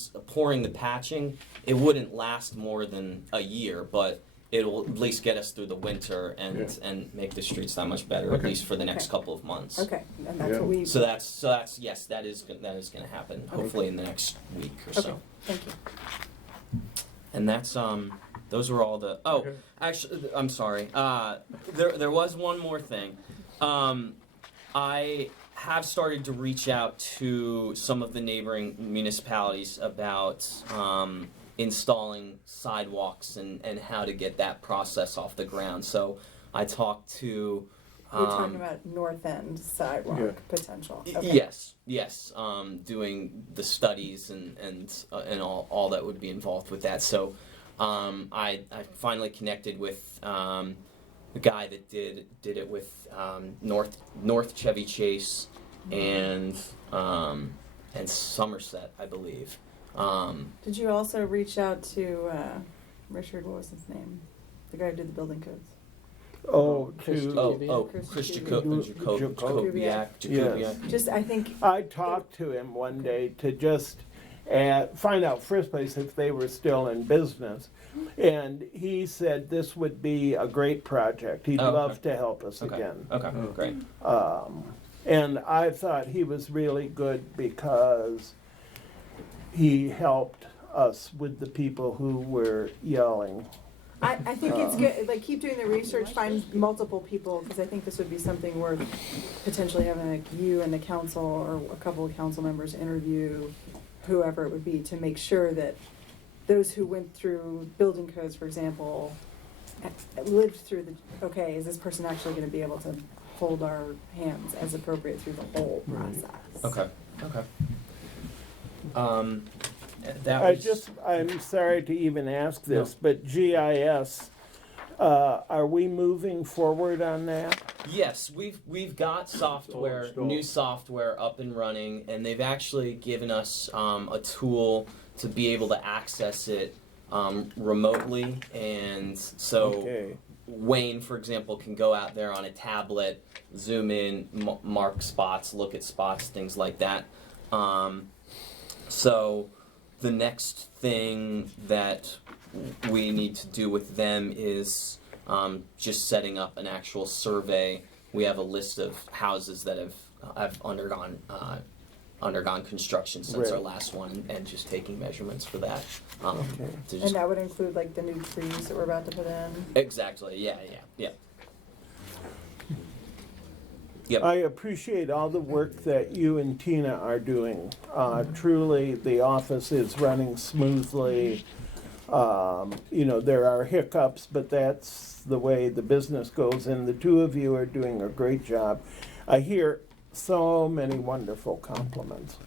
the patching, it wouldn't last more than a year, but it'll at least get us through the winter and make the streets that much better, at least for the next Okay. couple of months. Okay, and that's Yeah. what we. So that's yes, that is going to happen. Hopefully in the next week or Okay, so. thank you. And that's those were all the. Oh, Okay. actually, I'm sorry. There was one more thing. I have started to reach out to some of the neighboring municipalities about installing sidewalks and how to get that process off the ground. So I talked to. We're talking about north end sidewalk Yeah. potential. Y- Okay. Yes. Doing the studies and all that would be involved with that. So I finally connected with the guy that did it with North Chevy Chase and Somerset, I believe. Did you also reach out to Richard? What was his name? The guy who did the building codes. Oh, Chris to, Jacobiak. Chris Jacobiak. Jacobiak. Just I think. I talked to him one day to just find out first place if they were still in business. And he said this would be a great project. He'd Oh, okay. love to help us Okay. again. Okay, great. And I thought he was really good because he helped us with the people who were yelling. I think it's good. Like, keep doing the research, find multiple people, because I think this would be something worth potentially having like you and the council or a couple of council members interview whoever it would be to make sure that those who went through building codes, for example, lived through the. Okay, is this person actually going to be able to hold our hands as appropriate through the whole process? Okay. That was, I'm sorry to even ask this, but GIS, are we moving forward on that? Yes, we've got software, Installed. new software up and running, and they've actually given us a tool to be able to access it remotely, and so Okay. Wayne, for example, can go out there on a tablet, zoom in, mark spots, look at spots, things like that. So the next thing that we need to do with them is just setting up an actual survey. We have a list of houses that have undergone construction since our Right. last one, and just taking measurements for that. Okay. To And just, that would include like the new trees that we're about to put in. exactly. Yeah. Yep. I appreciate all the work that you and Tina are doing. Truly, the office is running smoothly. There are hiccups, but that's the way the business goes, and the two of you are doing a great job. I hear so many wonderful compliments.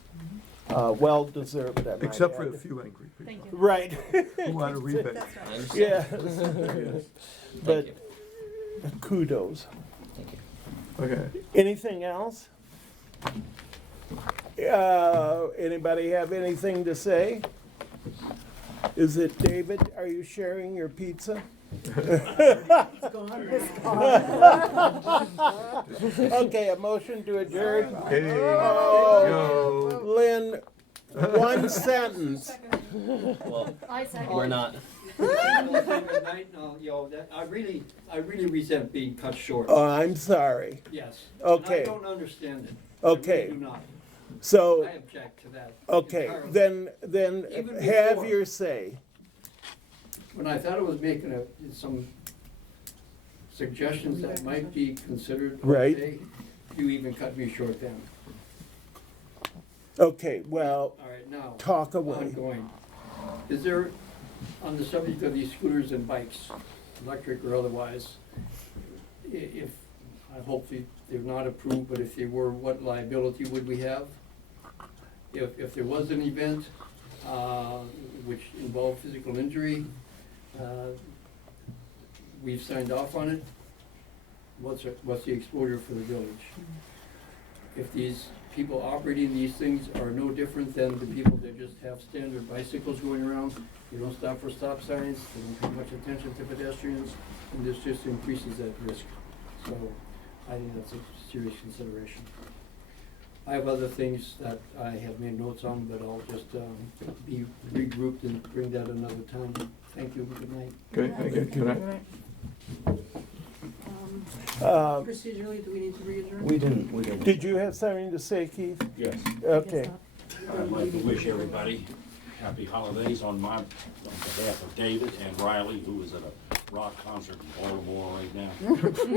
Well deserved, I might Except for add. a few angry people Thank you. Right. who want a rebate. I understand. Yes, Thank but you. kudos. Thank you. Okay. Anything else? Anybody have anything to say? Is it David? Are you sharing your pizza? Okay, a motion to adjourn. Hey, Oh. yo. Lynn, one sentence. Well, I second. we're not. I really resent being cut short. Oh, I'm sorry. Yes. Okay. And I don't understand it. Okay. I really do not. So, I object to that. okay, entirely. then Even have before. your say. When I thought I was making some suggestions that might be considered Right. okay, you even cut me short then. Okay, well, All right, now, talk away. ongoing. Is there, on the subject of these scooters and bikes, electric or otherwise, if, I hope they're not approved, but if they were, what liability would we have? If there was an event, which involved physical injury, we've signed off on it, what's the exposure for the village? if these people operating these things are no different than the people that just have standard bicycles going around, they don't stop for stop signs, they don't pay much attention to pedestrians, and this just increases that risk. So I think that's a serious consideration. I have other things that I have made notes on, but I'll just be regrouped and bring that another time. Thank you, good night. Okay, thank you. Can I- Procedurally, do we need to re-adjourn? We didn't. Did you have something to say, Keith? Yes. Okay. I'd like to wish everybody happy holidays on behalf of David and Riley, who is at a rock concert in Baltimore right now.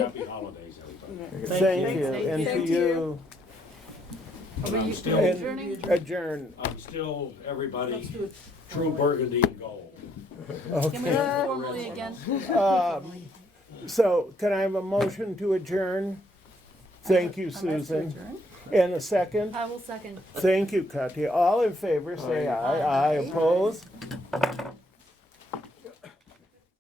Happy holidays, everybody. Thank you, Thank and you. to you. And I'm still, And adjourn. I'm still, Let's everybody, do it. true burgundy and gold. Can we do it formally again? So, can I have a motion to adjourn? Thank you, Susan. And a second? I will second. Thank you, Katya. All in favor, say aye. Aye, opposed?